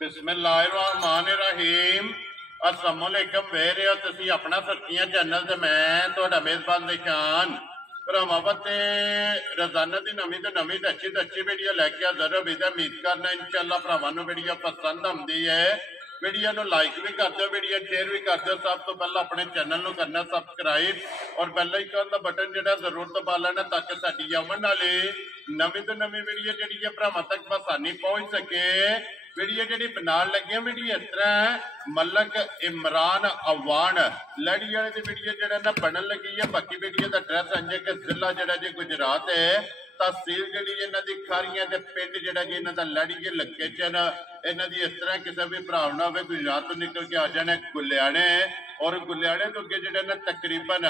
बिस्मिल्लाहिर्रहमानिर्रहीम अस्सलाम वालेकुम वे रहे हो तुसी अपना सच्चियां चैनल ते मैं तुहाडा मेजबान निशान भरावां ते रोजाना की नवीं तो अच्छी वीडियो लैके हाजिर उम्मीद करना इंशाअल्लाह भरावां नूं वीडियो पसंद आउंदी है। वीडियो नूं लाइक भी कर दो, वीडियो शेयर भी कर दो। सब तो पहले अपने चैनल नूं करना सबसक्राइब और बेल आइकन का बटन जिहड़ा जरूर दबा लेना ताकि साडी आउण वाली नवीं तो नवीं वीडियो जिहड़ी है भरावां तक आसानी पहुंच सके। वीडियो जी बनाने लगे वीडियो इस तरह मलक इमरान अवान लड़ी वाले की वीडियो जो ना बनन लगी है। बाकी वीडियो का एड्रैस है कि जिला जोड़ा जी गुजरात है, तहसील जी इन्हों की खारियां पिंड जोड़ा जी इन्हों का लड़ी है लोकेशन इन्हों की इस तरह किसी भी भरा ना हो गुजरात तो निकल के आ जाने गुलियाने और गुलियाने तो अगे जो ना तकरीबन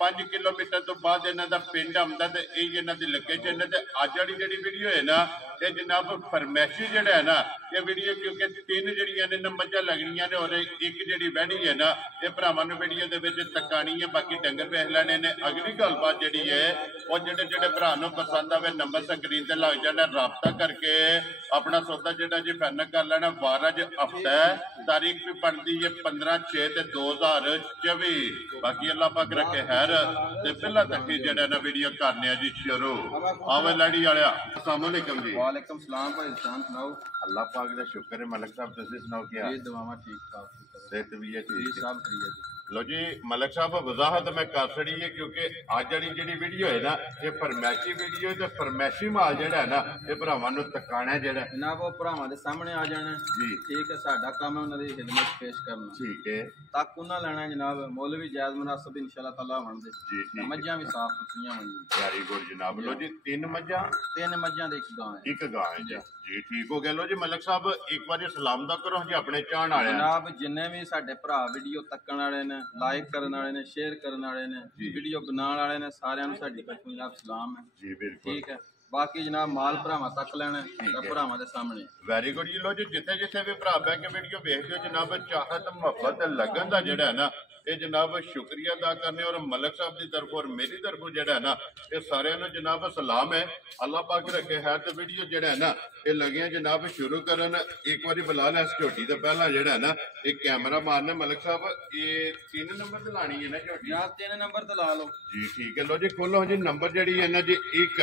5 किलोमीटर तो बाद इन्हों का पिंड आता तो यही इन्हों की लोकेशन है। अज वाली जी वीडियो है ना ये जनाब फरमैशी जोड़ा है ना ये वीडियो क्योंकि 3 जड़ियां ने मझा लगनिया ने और एक जी वैड़ी है ना ये भरावां नूं वीडियो के तकानी है। बाकी डंगर वेख लैने ने। अगली गलबात जी है वो जोड़े भरा नूं पसंद आवे नंबर स्क्रीन से लग जाना, राबता करके अपना सौदा जोड़ा जी फाइनल कर लेना। 12 हफ्ता है, तारीख भी बनती है 15/6/2024। बाकी अल्लाह पाक रखे खैर ते पहला तक जोड़ा ना वीडियो करने जी शुरू। आवे लड़ी वाले अस्सलाम वालेकुम जी। वालेकुम सलाम भाई जान सुनाओ। अल्लाह पाक का शुक्र है। मलक साहब तुसीं सुनाओ क्या ये दुआवां ठीक ठाक सेहत भी है ठीक सब ठीक है जी। लो जी मलक साहब वजाहत मैं कर छड़ी है क्योंकि अज वाली जी वीडियो है ना ये फरमैशी वीडियो तो फरमैशी माल जोड़ा है ना ये भरावां नूं तकाना जोड़ा जनाब वो भरावां दे सामने आ जाना जी। ठीक है, साडा काम है उन्हां दी खिदमत पेश करना। ठीक है तक उन्हां लेना जनाब मुल भी जायज़ मुनासिब इंशाअल्लाह ताला होण दे जी ठीक मज्जां भी साफ सुथरियां होण। वेरी गुड जनाब। लो जी 3 मझां 3 मज्जां ते एक गां है। एक गां है जी जी ठीक हो गया। लो जी मलक साहब एक बार सलाम दा करो जी अपने चाहण वाले जनाब जिन्ने भी साडे भरा वीडियो तकण वाले ने लाइक करन वाले ने शेयर करन वाले ने वीडियो बनाने वाले ने सारियां नूं साडी तरफों जनाब सलाम है जी बिल्कुल ठीक है। बाकी जनाब माल भरावां तक लेना भरावां दे सामने वेरी गुड जी। लो जी जिथे जिथे भी भरा बह के वीडियो वेखदे हो जनाब चाहत मुहब्बत लगन दा जेड़ा है ना ये जनाब शुक्रिया अदा करने और मलक साहब की तरफ और मेरी तरफों जेड़ा है ना ये सारे जनाब सलाम है। अल्लाह पाक रखे खैर। तो वीडियो जेड़ा है ना ये लगे जनाब शुरू करन। एक बार बुला लिया झोटी तो पहला जेड़ा है ना एक कैमरा मारना मलक साहब ये 3 नंबर ते लानी है ना झोटी यार 3 नंबर ते ला लो जी ठीक है। लो जी खोलो जी नंबर जी है ना जी एक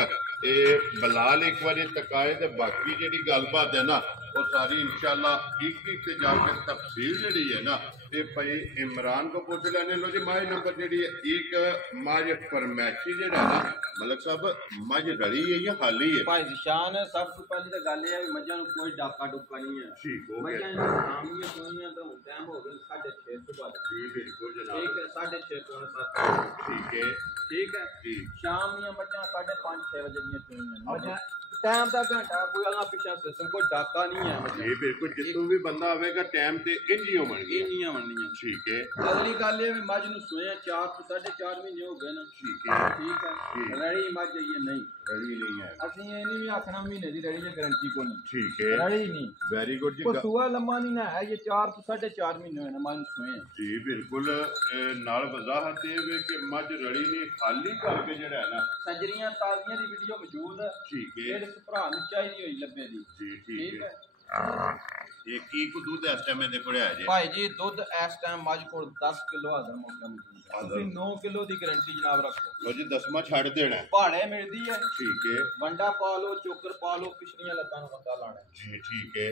बलाल एक बार तकाए तो बाकी जी गलबात है ना और सारी इंशाअल्लाह एक से जाकर तफसील जी है ना ये भाई इमरान को पूछ लेने। लो जी माज नंबर जी एक माज फरमैशी जो है ना मलक साहब मज रली है या खाली है भाई निशान सब तो पहले तो गल है मझां नूं कोई डाका डुका नहीं है। ठीक हो गया शामियां सोइयां तो टाइम हो गया 6:30 सुबह जी बिल्कुल जनाब ठीक है 6:30 पौने 7 ठीक है ठीक है जी। शाम दी मझां 5:30-6 बजे दी सोइयां मझां टाइम का घंटा कोई अगा पिछा सिस्टम कोई डाका नहीं है जी बिल्कुल जितों भी बंदा आवेगा टाइम ते इंजी होणगी इंजियां बननियां ठीक है। अगली गल है भी मझ नूं सोया 4 से 4.5 महीने हो गए ना ठीक है ठीक है रड़ी मझ ये नहीं रली नहीं है असं ये नहीं भी आखना महीने की रड़ी की गारंटी को नहीं ठीक है रड़ी नहीं वेरी गुड जी। कोई सुआ लम्बा नहीं ना है ये 4 से 4.5 महीने हुए ना मझ सोए जी बिल्कुल नाल वजाहत ये वे कि मझ रड़ी ने खाली करके जेड़ा है ना सजरियां ताजियां दी वीडियो मौजूद है ठीक है इस भरा नूं चाहिदी होई लब्बे दी जी ठीक है। ये की को दूध इस टाइम दे कोले आ जे भाई जी दुध इस टाइम मझ कोल 10 किलो हाजर मौका मौजूद है। ਤੁਸੀਂ 9 किलो की गारंटी जनाब रखो। लो जी 10वां छड़ देना पहाड़े मिलती है ठीक है वंडा पा लो चोकर पा लो पिछलियां लत्तां नूं वंडा लाना जी ठीक है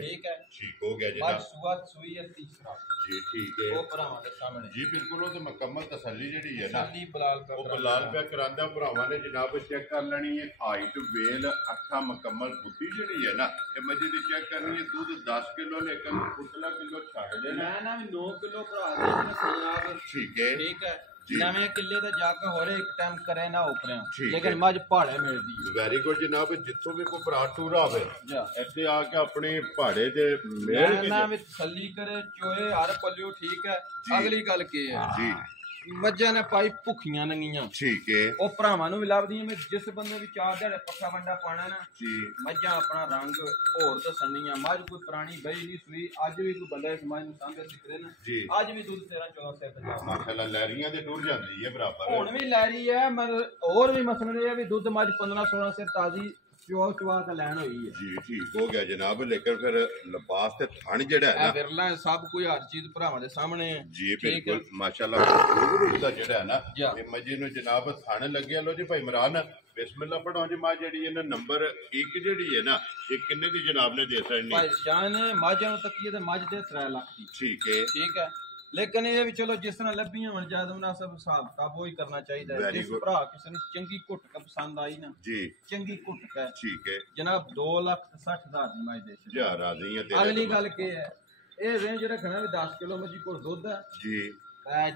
ठीक हो गया मझ जनाब सुआ सुई है तीसरा जी ठीक है वो भरावां दे सामने जी बिल्कुल वो तो मुकम्मल तसल्ली जी है ना सल्ली बलाल का वो बलाल पे करांदा भरावां ने जनाब चेक कर लेनी है हाइट वेल अखा मुकम्मल बुद्धि जी है ना ये मजे दी चेक करनी है। दूध 10 किलो लेकिन पुतला किलो छड़ देना मैं ना 9 किलो भरा दे जनाब ठीक है ठीक है नवे किले ते जाके होरे एक टाइम करे ना ऊपर ठीक लेकिन मझ पहाड़े मिलदी है। वेरी गुड जनाब जितों भी कोई भरा टूर आवे जा ਇੱਥੇ ਆ ਕੇ ਆਪਣੇ ਪਹਾੜੇ ਦੇ ਮੇਲ मैं ना भी तसल्ली करे चोए हर पल्लियो ठीक है। अगली गल की है जी मज्जां ने पाई भुखियां नंगियां ठीक है ਉਹ ਭਰਾਵਾਂ ਨੂੰ ਵੀ ਲੱਭਦੀਆਂ ਮੈਂ ਜਿਸ ਬੰਦੇ ਵੀ 4 ਦਿਹਾੜੇ ਪੱਖਾ ਵੰਡਾ ਪਾਣਾ ਨਾ जी ਮੱਝਾਂ ਆਪਣਾ ਰੰਗ ਹੋਰ ਦੱਸਣੀਆਂ। ਮੱਝ ਕੋਈ ਪੁਰਾਣੀ ਬਈ ਨਹੀਂ ਸੂਈ ਅੱਜ ਵੀ ਕੋਈ ਬੰਦਾ ਇਸ ਮੱਝ ਨੂੰ ਸਾਂਭੇ ਸਿੱਖਦੇ ਨਾ जी ਅੱਜ ਵੀ ਦੁੱਧ 13-14 ਸਿਰ ਤੇ ਜਾਂਦਾ। माशाल्लाह लहरियां दे टूर जाती है बराबर ਹੁਣ ਵੀ ਲੈ ਰਹੀ ਹੈ ਮਤਲਬ ਹੋਰ ਵੀ ਮਸਲੇ ਇਹ ਹੈ ਵੀ ਦੁੱਧ ਮੱਝ 15-16 ਸਿਰ ਤਾਜ਼ੀ ਚਵਾ ਕੇ ਲੈਣ ਹੋਈ ਹੈ ਜੀ ਠੀਕ ਹੋ ਗਿਆ ਜਨਾਬ ਲੇਕਿਨ ਫਿਰ ਲਿਬਾਸ ਤੇ ਥਣ ਜਿਹੜਾ ਹੈ ਇਹ ਨਾ ਵਿਰਲਾ ਸਭ ਕੋਈ ਹਰ ਚੀਜ਼ ਭਰਾਵਾਂ ਦੇ ਸਾਹਮਣੇ ਹੈ ਜੀ ਠੀਕ ਹੈ। ਬਿਲਕੁਲ ਮਾਸ਼ਾਅੱਲਾ ਜ਼ਰੂਰ ਦਾ ਜਿਹੜਾ ਹੈ ਨਾ ਜਾ। ਇਹ ਮਜੇ ਨੂੰ ਜਨਾਬ ਥਣ ਲੱਗਿਆ ਲੋ ਜੀ ਭਾਈ ਇਮਰਾਨ ਬਿਸਮਿਲ੍ਲਾ ਪੜਾਓ ਜੀ ਮਾਂ ਜਿਹੜੀ ਇਹਨਾਂ ਨੰਬਰ 1 ਜਿਹੜੀ ਹੈ ਨਾ ਇਹ ਕਿੰਨੇ ਦੀ ਜਨਾਬ ਨੇ ਦੇ ਸਕਣੀ ਭਾਈ ਜਾਨ ਮਾਝਾਂ ਨੂੰ ਤੱਕੀਏ ਤੇ ਮੱਝ ਦੇ 3 ਲੱਖ ਦੀ ਠੀਕ ਹੈ ਲੇਕਿਨ ਇਹ ਵੀ ਚਲੋ ਜਿਸ ਤਰ੍ਹਾਂ ਲੱਭੀਆਂ ਹੁਣ ਜ਼ਿਆਦਾ ਮੁਨਾਸਬ ਹਿਸਾਬ ਕਿਤਾਬ ਉਹ ਹੀ ਕਰਨਾ ਚਾਹੀਦਾ ਹੈ ਜਿਸ ਭਰਾ ਕਿਸੇ ਨੂੰ ਚੰਗੀ ਘੁੱਟ ਪਸੰਦ ਆਈ ਨਾ ਜੀ ਚੰਗੀ ਘੁੱਟ ਹੈ ਠੀਕ ਹੈ ਜਨਾਬ 2,60,000 ਦੀ ਮੱਝ ਦੇ ਜਾ ਰਾਜ਼ੀ ਆ ਤੇਰੇ ਅਗਲੀ ਗੱਲ ਕੀ ਹੈ ਇਹ ਰੇਂਜ ਰੱਖਣਾ ਵੀ 10 ਕਿਲੋ ਮੱਝੀ ਕੋਲ ਦੁੱਧ ਹੈ ਜੀ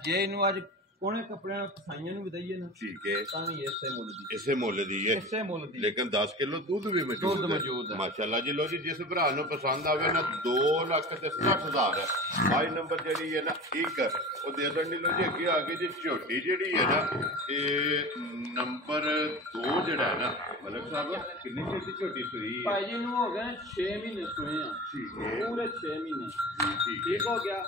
ਜੇ ਇਹਨੂੰ ਅੱਜ ਕੋਨੇ ਕੱਪੜਿਆਂ ਨਾਲ ਕਸਾਈਆਂ ਨੂੰ ਵੀ ਦਈਏ ਨਾ ਠੀਕ ਹੈ ਤਾਂ ਵੀ ਇਸੇ ਮੁੱਲ ਦੀ ਹੈ ਇਸੇ ਮੁੱਲ ਦੀ ਲੇਕਿਨ 10 ਕਿਲੋ ਦੁੱਧ ਵੀ ਮੌਜੂਦ ਹੈ ਮਾਸ਼ਾਅੱਲਾ ਜੀ ਲੋ ਜੀ ਜਿਸ ਭਰਾ ਨੂੰ ਪਸੰਦ ਆਵੇ ਨਾ 2,60,000 ਹੈ ਬਾਈ ਨੰਬਰ ਜਿਹੜੀ ਹੈ ਨਾ 1 ਉਹ ਦੇ ਦੇਣੀ ਲੋ ਜੀ ਅੱਗੇ ਆ ਕੇ ਜੀ ਝੋਟੀ ਜਿਹੜੀ ਹੈ ਨਾ ਇਹ ਨੰਬਰ 2 ਜਿਹੜਾ ਹੈ ਨਾ ਮਲਕ ਸਾਹਿਬ ਕਿੰਨੀ ਛੇਤੀ ਝੋਟੀ ਸੂਈ ਭਾਈ ਜੀ ਨੂੰ ਹੋ ਗਏ 6 ਮਹੀਨੇ ਸੂਏ ਆ ਠੀਕ ਹੈ ਪੂਰੇ 6 ਮਹੀਨੇ ਠੀਕ ਹੋ ਗਿਆ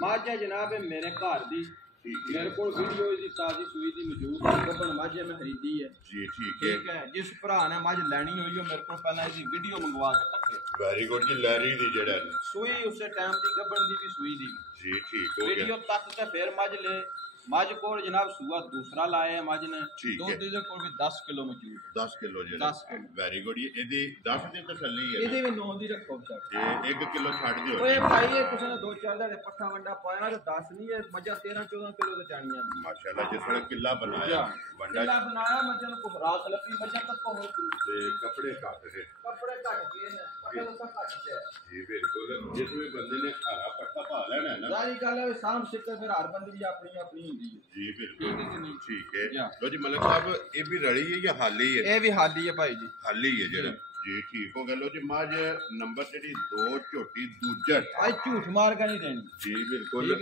ਮੱਝ ਹੈ ਜਨਾਬ ਮੇਰੇ ਘਰ ਦੀ ਮੇਰੇ ਕੋਲ ਵੀਡੀਓ ਦੀ ਤਾਜ਼ੀ ਸੂਈ ਦੀ ਮੌਜੂਦ ਹੈ ਗੱਬਣ ਮੱਝ ਮੈਂ ਖਰੀਦੀ ਹੈ ਜੀ ਠੀਕ ਹੈ ਜਿਸ ਭਰਾ ਨੇ ਮੱਝ ਲੈਣੀ ਹੋਈ ਉਹ ਮੇਰੇ ਕੋਲ ਪਹਿਲਾਂ ਇਹਦੀ ਵੀਡੀਓ ਮੰਗਵਾ ਕੇ ਤੱਕੇ ਵੈਰੀ ਗੁੱਡ ਜੀ ਲੈਰੀ ਦੀ ਜਿਹੜਾ ਸੂਈ ਉਸੇ ਟਾਈਮ ਦੀ ਗੱਬਣ ਦੀ ਵੀ ਸੂਈ ਦੀ ਜੀ ਠੀਕ ਹੋ ਗਿਆ ਵੀਡੀਓ ਤੱਕ ਕੇ ਫਿਰ ਮੱਝ ਲੈ ਮੱਝ ਕੋਲ ਜਨਾਬ ਸੂਆ ਦੂਸਰਾ ਲਾਇਆ ਮੱਝ ਨੇ ਦੁੱਧ ਦੇ ਕੋਲ ਵੀ 10 ਕਿਲੋ ਮੌਜੂਦ 10 ਕਿਲੋ ਜਿਹੜਾ 10 ਕਿਲੋ ਵੈਰੀ ਗੁੱਡ ਇਹਦੀ 10 ਦੀ ਤਸੱਲੀ ਹੈ ਇਹਦੇ ਵੀ 9 ਦੀ ਰੱਖੋ ਜੇ 1 ਕਿਲੋ ਛੱਡ ਦਿਓ ਓਏ ਭਾਈ ਇਹ ਕਿਸੇ ਨੇ 2-4 ਦਿਹਾੜੇ ਪੱਠਾ ਵੰਡਾ ਪਾਇਆ ਤੇ 10 ਨਹੀਂ ਇਹ ਮੱਝਾਂ 13-14 ਕਿਲੋ ਤੇ ਜਾਣੀਆਂ ਮਾਸ਼ਾਅੱਲਾ ਜਿਸ ਵੇਲੇ ਕਿੱਲਾ ਬਣਾਇਆ ਕਿੱਲਾ ਬਣਾਇਆ ਮੱਝਾਂ ਨੂੰ ਕੋਈ ਰਾਤ ਲੱਪੀ ਮੱਝਾਂ ਤੱਕ ਪਹੁੰਚ ਤੇ ਕੱਪੜੇ ਕੱਟ ਕੇ ਕੱਪੜੇ ਘੱਟ ਗਏ ਨੇ ਪੱਠਾ ਤਾਂ ਘੱਟ ਗਿਆ ਜੀ ਬਿਲਕੁਲ ਜਿਸ ਵੇ ਬੰਦੇ ਨੇ ਹਰਾ ਪੱਠਾ ਪਾ ਲੈਣਾ ਹੈ ਨਾ ਸਾਰੀ ਗੱਲ ਹੈ ਸਾਂਭ ਸਿੱਕੇ ਫਿਰ ਹਰ ਬੰਦੇ ਦੀ ਆਪਣੀ ਆਪਣੀ ਹੁੰਦੀ ਹੈ ਜੀ ਬਿਲਕੁਲ ਠੀਕ ਹੈ ਲੋ ਜੀ ਮਲਕ ਸਾਹਿਬ ਇਹ ਵੀ ਰਲੀ ਹੈ ਜਾਂ ਹਾਲੀ ਹੈ ਇਹ ਵੀ ਹਾਲੀ ਹੈ ਭਾਈ ਜੀ ਹਾਲੀ ਹੈ ਜਿਹੜਾ ਜੀ ਠੀਕ ਹੋ ਗਿਆ ਲੋ ਜੀ ਮੱਝ ਨੰਬਰ ਜਿਹੜੀ 2 ਝੋਟੀ ਦੂਜਾ ਅੱਜ ਝੂਠ ਮਾਰ ਕੇ ਨਹੀਂ ਦੇਣੀ ਜੀ ਬਿਲਕੁਲ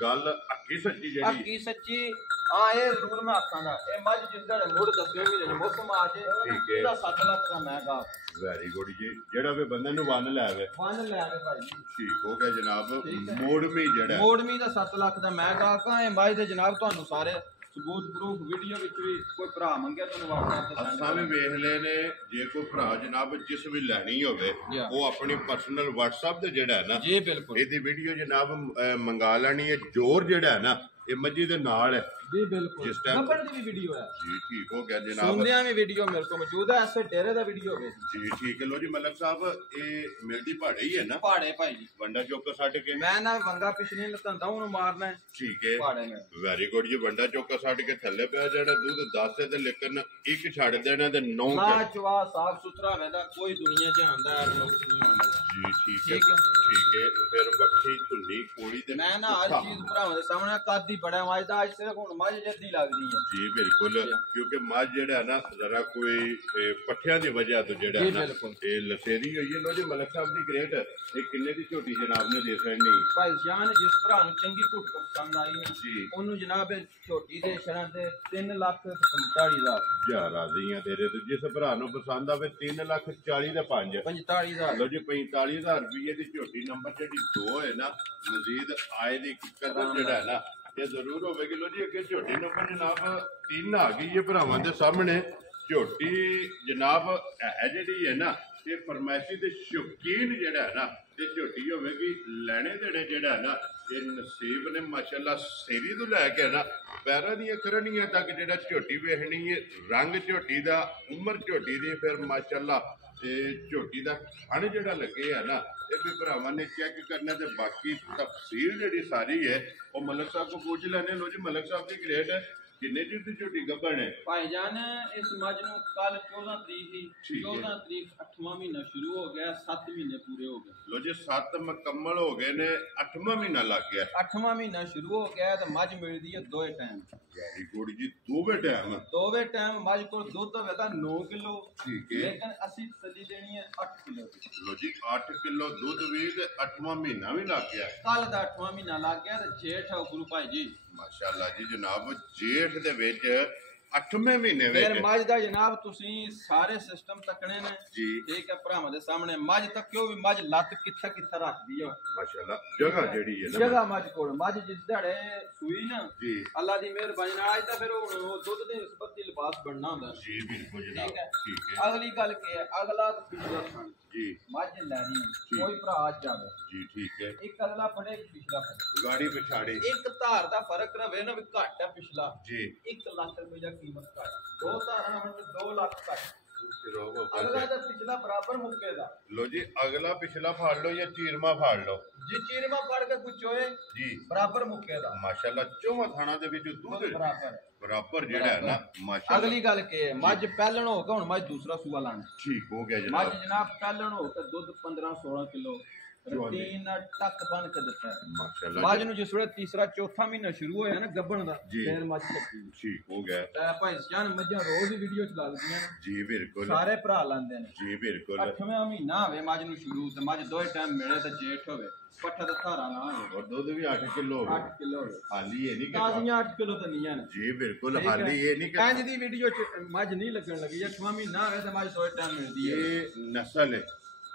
ਗੱਲ ਅੱਕੀ ਸੱਚੀ ਜਿਹੜੀ ਅੱਕੀ ਸੱਚੀ ਹਾਂ ਇਹ ਜ਼ਰੂਰ ਮੈਂ ਆਖਾਂ ਦਾ ਇਹ ਮੱਝ ਜਿੱਦਾਂ ਮੁੜ ਦੱਸਿਓ ਵੀ ਜੇ ਮੌਸਮ ਆ ਜੇ ਇਹਦਾ 7 ਲੱਖ ਦਾ ਮਹਿੰਗਾ ਵੈਰੀ ਗੁੱਡ ਜੀ ਜਿਹੜਾ ਵੀ ਬੰਦੇ ਨੂੰ ਵੰਨ ਲੈ ਆਵੇ ਲੈ ਆਵੇ ਭਾਈ ਜੀ ਠੀਕ ਹੋ ਗਿਆ ਜਨਾਬ ਮੋੜਮੀ ਜਿਹੜਾ ਮੋੜਮੀ ਦਾ 7 ਲੱਖ ਦਾ ਮਹਿੰਗਾ ਕਾ ਇਹ ਮੱਝ ਦੇ ਜਨਾਬ ਤੁਹਾਨੂੰ ਸਾਰੇ ਸਬੂਤ ਪ੍ਰੂਫ ਵੀਡੀਓ ਵਿੱਚ ਵੀ ਕੋਈ ਭਰਾ ਮੰਗਿਆ ਤੁਹਾਨੂੰ WhatsApp ਤੇ ਅਸਾਂ ਵੀ ਵੇਖ ਲਏ ਨੇ ਜੇ ਕੋਈ ਭਰਾ ਜਨਾਬ ਜਿਸ ਵੀ ਲੈਣੀ ਹੋਵੇ ਉਹ ਆਪਣੀ ਪਰਸਨਲ WhatsApp ਤੇ ਜਿਹੜਾ ਹੈ ਨਾ ਜੀ ਬਿਲਕੁਲ ਇਹਦੀ ਵੀਡੀਓ ਜਨਾਬ ਮੰਗਾ ਲੈਣੀ ਹੈ ਜੋਰ ਜਿਹੜਾ ਹੈ ਨਾ ਇਹ ਮੱਝੀ ਦੇ ਨਾਲ ਹੈ ਜੀ ਬਿਲਕੁਲ ਗੱਬਣ ਦੀ ਵੀ ਵੀਡੀਓ ਹੈ ਜੀ ਠੀਕ ਹੋ ਗਿਆ ਜਨਾਬ ਸੁਣਦਿਆਂ ਵੀ ਵੀਡੀਓ ਮੇਰੇ ਕੋਲ ਮੌਜੂਦ ਹੈ ਐਸੇ ਡੇਰੇ ਦਾ ਵੀਡੀਓ ਹੋਵੇ ਜੀ ਠੀਕ ਹੈ ਲੋ ਜੀ ਮਲਕ ਸਾਹਿਬ ਇਹ ਮਿਲਦੀ ਪਹਾੜੇ ਹੀ ਹੈ ਨਾ ਪਹਾੜੇ ਭਾਈ ਜੀ ਵੰਡਾ ਚੌਕਾ ਛੱਡ ਕੇ ਮੈਂ ਨਾ ਵੰਗਾ ਪਿਛਲੇ ਲਤੰਦਾ ਉਹਨੂੰ ਮਾਰਨਾ ਹੈ ਠੀਕ ਹੈ ਪਹਾੜੇ ਨੇ ਵੈਰੀ ਗੁੱਡ ਜੀ ਵੰਡਾ ਚੌਕਾ ਛੱਡ ਕੇ ਥੱਲੇ ਪਿਆ ਜਿਹੜਾ ਦੁੱਧ 10 ਹੈ ਤੇ ਲੇਕਿਨ ਇੱਕ ਛੱਡ ਦੇਣਾ ਤੇ 9 ਨਾ ਚਵਾ ਸਾਫ ਸੁਥਰਾ ਰਹਿੰਦਾ ਕੋਈ ਦੁਨੀਆ ਜਾਣਦਾ ਹੈ ਲੋਕ ਨਹੀਂ ਆਉਂਦਾ ਜੀ ਠੀਕ ਹੈ ਫਿਰ ਵੱਖੀ ਧੁੰਨੀ ਕੋਲੀ ਤੇ ਮੈਂ ਨਾ ਹਰ ਚੀਜ਼ ਭਰਾਵਾਂ ਦੇ ਸਾਹਮਣੇ ਕਾਦੀ ਬੜਾ ਵਾਜਦਾ ਅੱਜ ਸਿਰਫ ਹੁਣ ਮੱਝ ਜੱਦੀ ਲੱਗਦੀ ਹੈ ਜੀ ਬਿਲਕੁਲ ਕਿਉਂਕਿ ਮੱਝ ਜਿਹੜਾ ਨਾ ਜ਼ਰਾ ਕੋਈ ਪੱਠਿਆਂ ਦੀ ਵਜ੍ਹਾ ਤੋਂ ਜਿਹੜਾ ਨਾ ਇਹ ਲਸੇਰੀ ਹੋਈ ਹੈ ਲੋ ਜੀ ਮਲਕ ਸਾਹਿਬ ਦੀ ਗ੍ਰੇਟ ਇਹ ਕਿੰਨੇ ਦੀ ਝੋਟੀ ਜਨਾਬ ਨੇ ਦੇ ਸਕਣੀ ਭਾਈ ਜਾਨ ਜਿਸ ਭਰਾ ਨੂੰ ਚੰਗੀ ਘੁੱਟ ਪਸੰਦ ਆਈ ਨਾ ਉਹਨੂੰ ਜਨਾਬ ਝੋਟੀ ਦੇ ਸ਼ਰਾਂ ਤੇ 3,45,000 ਜਾ ਰਾਜ਼ੀ ਆ ਤੇਰੇ ਤੇ ਜਿਸ ਭਰਾ ਨੂੰ ਪਸੰਦ ਆਵੇ 3,40,000 ਦਾ 5 45,000 ਲੋ ਜੀ 45,000 ਰੁਪਏ ਦੀ ਝੋਟੀ ਨੰਬਰ ਜਿਹੜੀ 2 ਹੈ ਨਾ ਮਜ਼ੀਦ ਆਏ ਦੀ ਕਦਰ ਜਿਹੜਾ ਹੈ ਨਾ ਇਹ ਜ਼ਰੂਰ ਹੋਵੇਗੀ ਲੋ ਜੀ ਅੱਗੇ ਝੋਟੀ ਨੰਬਰ ਜਨਾਬ 3 ਆ ਗਈ ਹੈ ਭਰਾਵਾਂ ਦੇ ਸਾਹਮਣੇ ਝੋਟੀ ਜਨਾਬ ਹੈ ਜਿਹੜੀ ਹੈ ਨਾ ਇਹ ਫਰਮਾਇਸ਼ੀ ਦੇ ਸ਼ੌਕੀਨ ਜਿਹੜਾ ਹੈ ਨਾ ਤੇ ਝੋਟੀ ਹੋਵੇਗੀ ਲੈਣੇ ਦੇਣੇ ਜਿਹੜਾ ਹੈ ਨਾ ਇਹ ਨਸੀਬ ਨੇ ਮਾਸ਼ਾਅੱਲਾ ਸੇਰੀ ਤੋਂ ਲੈ ਕੇ ਨਾ ਪੈਰਾਂ ਦੀਆਂ ਕਰਨੀਆਂ ਤੱਕ ਜਿਹੜਾ ਝੋਟੀ ਵੇਖਣੀ ਹੈ ਰੰਗ ਝੋਟੀ ਦਾ ਉਮਰ ਝੋਟੀ ਦੀ ਫਿਰ ਮਾਸ਼ਾਅੱਲਾ ਤੇ ਝੋਟੀ ਦਾ ਥਣ ਜਿਹੜਾ ਲੱਗੇ ਆ ਨਾ ਇਹ ਵੀ ਭਰਾਵਾਂ ਨੇ ਚੈੱਕ ਕਰਨਾ ਤੇ ਬਾਕੀ ਤਫਸੀਲ ਜਿਹੜੀ ਸਾਰੀ ਹੈ ਉਹ ਮਲਕ ਸਾਹਿਬ ਕੋਲ ਪੁੱਛ ਲੈਣੇ ਲੋ ਜੀ ਮਲਕ ਸਾਹਿਬ ਦੀ ਗ੍ਰੇਡ ਹੈ ਕਿੰਨੇ ਚਿਰ ਦੀ ਝੋਟੀ ਗੱਭਣ ਹੈ ਭਾਈਜਾਨ ਇਸ ਮੱਝ ਨੂੰ ਕੱਲ 14 ਤਰੀਕ ਦੀ 14 ਤਰੀਕ 8ਵਾਂ ਮਹੀਨਾ ਸ਼ੁਰੂ ਹੋ ਗਿਆ 7 ਮਹੀਨੇ ਪੂਰੇ ਹੋ ਗਏ ਲੋ ਜੀ 7 ਮੁਕੰਮਲ ਹੋ ਗਏ ਨੇ 8ਵਾਂ ਮਹੀਨਾ ਲੱਗ ਗਿਆ 8ਵਾਂ ਮਹੀਨਾ ਸ਼ੁਰੂ ਹੋ ਗਿਆ ਤੇ ਮੱਝ ਮਿਲਦੀ ਹੈ ਦੋਵੇਂ ਟਾਈਮ ਵੈਰੀ ਗੁੱਡ ਜੀ ਦੋਵੇਂ ਟਾਈਮ ਮੱਝ ਕੋਲ ਦੁੱਧ ਹੋਵੇਗਾ 9 ਕਿਲੋ ਠੀਕ ਹੈ ਲੇਕਿਨ ਅਸੀਂ ਤਸੱਲੀ ਦੇਣੀ ਹੈ 8 ਕਿਲੋ ਲੋ ਜੀ 8 ਕਿਲੋ ਦੁੱਧ ਵੀ ਤੇ 8ਵਾਂ ਮਹੀਨਾ ਵੀ ਲੱਗ ਗਿਆ ਕੱਲ ਦਾ 8ਵਾਂ ਮਹੀਨਾ ਲੱਗ ਗਿਆ ਤੇ ਜੇਠ ਹੈ ਗੁਰੂ ਭਾਈ ਜੀ ਮਾਸ਼ਾਅੱਲਾ ਜੀ ਜਨਾਬ ਜੇਠ ਦੇ ਵਿੱਚ 8ਵੇਂ ਮਹੀਨੇ ਫਿਰ ਮੱਝ ਦਾ ਜਨਾਬ ਤੁਸੀਂ ਸਾਰੇ ਸਿਸਟਮ ਤੱਕਣੇ ਨੇ ਜੀ ਠੀਕ ਹੈ ਭਰਾਵਾਂ ਦੇ ਸਾਹਮਣੇ ਮੱਝ ਤੱਕਿਓ ਵੀ ਮੱਝ ਲੱਤ ਕਿੱਥੇ ਰੱਖਦੀ ਆ ਮਾਸ਼ਾਅੱਲਾ ਜਗ੍ਹਾ ਜਿਹੜੀ ਹੈ ਨਾ ਜਗ੍ਹਾ ਮੱਝ ਕੋਲ ਮੱਝ ਜਿਸ ਦਿਹਾੜੇ ਸੂਈ ਨਾ ਜੀ ਅੱਲਾ ਦੀ ਮਿਹਰਬਾਨੀ ਨਾਲ ਅੱਜ ਤਾਂ ਫਿਰ ਉਹ ਦੁੱਧ ਦੇ ਨਿਸਬਤੀ ਲਿਬਾਸ ਬਣਨਾ ਹੁੰਦਾ ਜੀ ਬਿਲਕੁਲ ਜਨਾਬ ਠੀਕ ਹੈ ਅਗਲੀ ਗੱਲ ਕੀ ਹੈ ਅਗਲਾ ਪਿਛਲਾ ਖਾਣ ਜੀ ਮੱਝ ਲੈ ਰਹੀ ਕੋਈ ਭਰਾ ਆ ਜਾਵੇ ਜੀ ਠੀਕ ਹੈ ਇੱਕ ਅਗਲਾ ਫੜੇ ਪਿਛਲਾ ਫੜੇ ਗਾੜੀ ਪਿਛਾੜੇ ਇੱਕ ਧਾਰ ਦਾ ਫਰਕ ਰਵੇ ਨਾ ਵੀ ਘੱਟ ਹੈ ਪਿਛਲਾ ਜੀ 1 ਲੱਖ ਰੁਪਏ ਦਾ ਕੀਮਤ ਘੱਟ 2 ਧਾਰਾਂ ਹੁਣ 2 ਲੱਖ ਘੱਟ ਅਗਲਾ ਤਾਂ ਪਿਛਲਾ ਬਰਾਬਰ ਮੁੱਕੇ ਦਾ ਲੋ ਜੀ ਅਗਲਾ ਪਿਛਲਾ ਫਾੜ ਲਓ ਜਾਂ ਚੀਰਮਾ ਫਾੜ ਲਓ ਜੀ ਚੀਰਮਾ ਫਾੜ ਕੇ ਕੁਝ ਹੋਏ ਜੀ ਬਰਾਬਰ ਮੁੱਕੇ ਦਾ ਮਾਸ਼ਾਅੱਲਾ ਚੌਵਾਂ ਥਾਣਾ ਦੇ ਵਿੱਚ ਦੁੱਧ ਬਰਾਬਰ ਜਿਹੜਾ ਹੈ ਨਾ ਮਾਸ਼ਾਅੱਲਾ ਅਗਲੀ ਗੱਲ ਕੀ ਹੈ ਮੱਝ ਪਹਿਲਣ ਹੋ ਕੇ ਹੁਣ ਮੱਝ ਦੂਸਰਾ ਸੂਆ ਲਾਣਾ ਠੀਕ ਹੋ ਗਿਆ ਜਨਾਬ ਮੱਝ ਜਨਾਬ ਪਹਿਲਣ ਹੋ ਕੇ ਦੁੱਧ 15-16 ਕਿਲੋ ਰੂਟੀਨ ਟੱਕ ਬਣ ਕੇ ਦਿੱਤਾ ਮਾਸ਼ਾਅੱਲਾ ਮੱਝ ਨੂੰ ਜਿਸ ਵੇਲੇ ਤੀਸਰਾ ਚੌਥਾ ਮਹੀਨਾ ਸ਼ੁਰੂ ਹੋਇਆ ਨਾ ਗੱਭਣ ਦਾ ਫਿਰ ਮੱਝ ਕੱਟੀ ਠੀਕ ਹੋ ਗਿਆ ਤਾਂ ਭਾਈ ਜਾਨ ਮੱਝਾਂ ਰੋਜ਼ ਹੀ ਵੀਡੀਓ ਚਲਾ ਦਿੰਦੀਆਂ ਨੇ ਜੀ ਬਿਲਕੁਲ ਸਾਰੇ ਭਰਾ ਲਾਂਦੇ ਨੇ ਜੀ ਬਿਲਕੁਲ 8ਵਾਂ ਮਹੀਨਾ ਹੋਵੇ ਮੱਝ ਨੂੰ ਸ਼ੁਰੂ ਤੇ ਮੱਝ ਦੋਏ ਟਾਈਮ ਮਿਲੇ ਤੇ ਜੇਠ ਹੋਵੇ ਪੱਠਾ ਦਾ ਧਾਰਾ ਨਾ ਹੋਵੇ ਔਰ ਦੁੱਧ ਵੀ 8 ਕਿਲੋ ਹੋਵੇ 8 ਕਿਲੋ ਹਾਲੀ ਇਹ ਨਹੀਂ ਤਾਜ਼ੀਆਂ 8 ਕਿਲੋ ਤਾਂ ਨਹੀਂ ਹਨ ਜੀ ਬਿਲਕੁਲ ਹਾਲੀ ਇਹ ਨਹੀਂ ਕਿ ਇੰਜ ਦੀ ਵੀਡੀਓ ਚ ਮੱਝ ਨਹੀਂ ਲੱਗਣ ਲੱਗੀ 8ਵਾਂ ਮਹੀਨਾ ਹੋਵੇ ਤੇ ਮੱਝ ਦੋਏ ਟਾਈਮ ਮਿਲਦੀ ਹੈ ਇਹ ਨਸਲ ਹੈ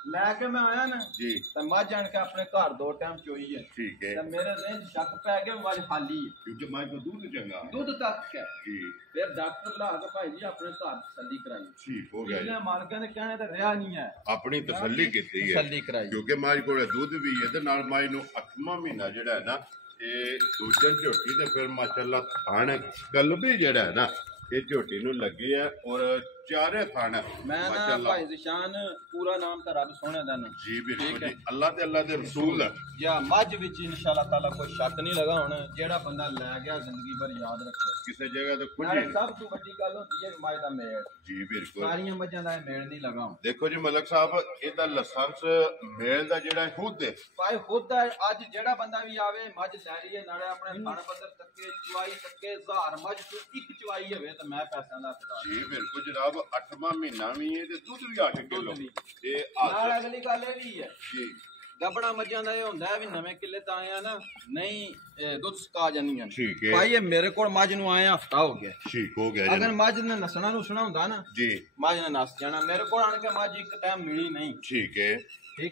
ਲੈ ਕੇ ਮੈਂ ਆਇਆ ਨਾ ਜੀ ਤੇ ਮੱਝ ਆਣ ਕੇ ਆਪਣੇ ਘਰ 2 ਟਾਈਮ ਚੋਈ ਹੈ ਠੀਕ ਹੈ ਤੇ ਮੇਰੇ ਦਿਲ ਸ਼ੱਕ ਪੈ ਗਿਆ ਮੱਝ ਖਾਲੀ ਹੈ ਕਿਉਂਕਿ ਮੱਝ ਦਾ ਦੁੱਧ ਚੰਗਾ ਦੁੱਧ ਤੱਕ ਹੈ ਜੀ ਫਿਰ ਡਾਕਟਰ ਬੁਲਾ ਕੇ ਭਾਈ ਜੀ ਆਪਣੇ ਘਰ ਤਸੱਲੀ ਕਰਾਈ ਠੀਕ ਹੋ ਗਿਆ ਇਹਨਾਂ ਮਾਲਕਾਂ ਨੇ ਕਹਿਣੇ ਤਾਂ ਰਿਹਾ ਨਹੀਂ ਹੈ ਆਪਣੀ ਤਸੱਲੀ ਕੀਤੀ ਹੈ ਤਸੱਲੀ ਕਰਾਈ ਕਿਉਂਕਿ ਮੱਝ ਕੋਲ ਦੁੱਧ ਵੀ ਹੈ ਤੇ ਨਾਲ ਮੱਝ ਨੂੰ 8ਵਾਂ ਮਹੀਨਾ ਜਿਹੜਾ ਹੈ ਨਾ ਇਹ ਦੂਜਨ ਝੋਟੀ ਤੇ ਫਿਰ ਮਾਸ਼ਾਅੱਲਾ ਥਾਣ ਕਲਬੀ ਜਿਹੜਾ ਹੈ ਨਾ ਇਹ ਝੋਟੀ ਨੂੰ ਲੱਗੇ ਆ ਔਰ ਚਾਰੇ ਥਾਣ ਮੈਂ ਨਾ ਭਾਈ ਜ਼ਿਸ਼ਾਨ ਪੂਰਾ ਨਾਮ ਤਾਂ ਰੱਬ ਸੋਹਣੇ ਦਾ ਨਾ ਜੀ ਬਿਲਕੁਲ ਜੀ ਅੱਲਾ ਦੇ ਰਸੂਲ ਜਾਂ ਮੱਝ ਵਿੱਚ ਇਨਸ਼ਾਅੱਲਾ ਤਾਲਾ ਕੋਈ ਸ਼ੱਕ ਨਹੀਂ ਲਗਾ ਹੁਣ ਜਿਹੜਾ ਬੰਦਾ ਲੈ ਗਿਆ ਜ਼ਿੰਦਗੀ ਭਰ ਯਾਦ ਰੱਖੇ ਕਿਸੇ ਜਗ੍ਹਾ ਤੇ ਕੁਝ ਨਹੀਂ ਸਭ ਤੋਂ ਵੱਡੀ ਗੱਲ ਹੁੰਦੀ ਹੈ ਮੱਝ ਦਾ ਮੇਲ ਜੀ ਬਿਲਕੁਲ ਸਾਰੀਆਂ ਮੱਝਾਂ ਦਾ ਮੇਲ ਨਹੀਂ ਲਗਾ ਦੇਖੋ ਜੀ ਮਲਕ ਸਾਹਿਬ ਇਹਦਾ ਲਾਇਸੈਂਸ ਮੇਲ ਦਾ ਜਿਹੜਾ ਖੁਦ ਹੈ ਭਾਈ ਖੁਦ ਹੈ ਅੱਜ ਜਿਹੜਾ ਬੰਦਾ ਵੀ ਆਵੇ ਮੱਝ ਲੈ ਲਈਏ ਨਾਲੇ ਆਪਣੇ ਥਣ ਪੱਧਰ ਤੱਕੇ ਚੁਆਈ ਤੱਕੇ ਹਜ਼ਾਰ ਮੱਝ ਤੋਂ ਇੱਕ ਚੁਆਈ ਹੋਵੇ ਤਾਂ ਮੈਂ ਪੈਸਿਆਂ ਦਾ ਜੀ ਬਿਲਕੁਲ ਜਨਾਬ 8ਵਾਂ ਮਹੀਨਾ ਵੀ ਹੈ ਤੇ ਦੁੱਧ ਵੀ 8 ਕਿਲੋ ਤੇ ਨਾਲ ਅਗਲੀ ਗੱਲ ਇਹ ਵੀ ਹੈ ਜੀ ਗੱਬੜਾ ਮੱਝਾਂ ਦਾ ਇਹ ਹੁੰਦਾ ਹੈ ਵੀ ਨਵੇਂ ਕਿੱਲੇ ਤਾਂ ਆਇਆ ਨਾ ਨਹੀਂ ਦੁੱਧ ਸੁਕਾ ਜਾਂਦੀਆਂ ਠੀਕ ਹੈ ਭਾਈ ਇਹ ਮੇਰੇ ਕੋਲ ਮੱਝ ਨੂੰ ਆਇਆ ਹਫਤਾ ਹੋ ਗਿਆ ਠੀਕ ਹੋ ਗਿਆ ਅਗਰ ਮੱਝ ਨੇ ਨਸਣਾ ਨੁਸਣਾ ਹੁੰਦਾ ਨਾ ਜੀ ਮੱਝ ਨੇ ਨਸ ਜਾਣਾ ਮੇਰੇ ਕੋਲ ਆਣ ਕੇ ਮੱਝ ਇੱਕ ਟਾਈਮ ਮਿਲੀ ਨਹੀਂ ਠੀਕ ਹੈ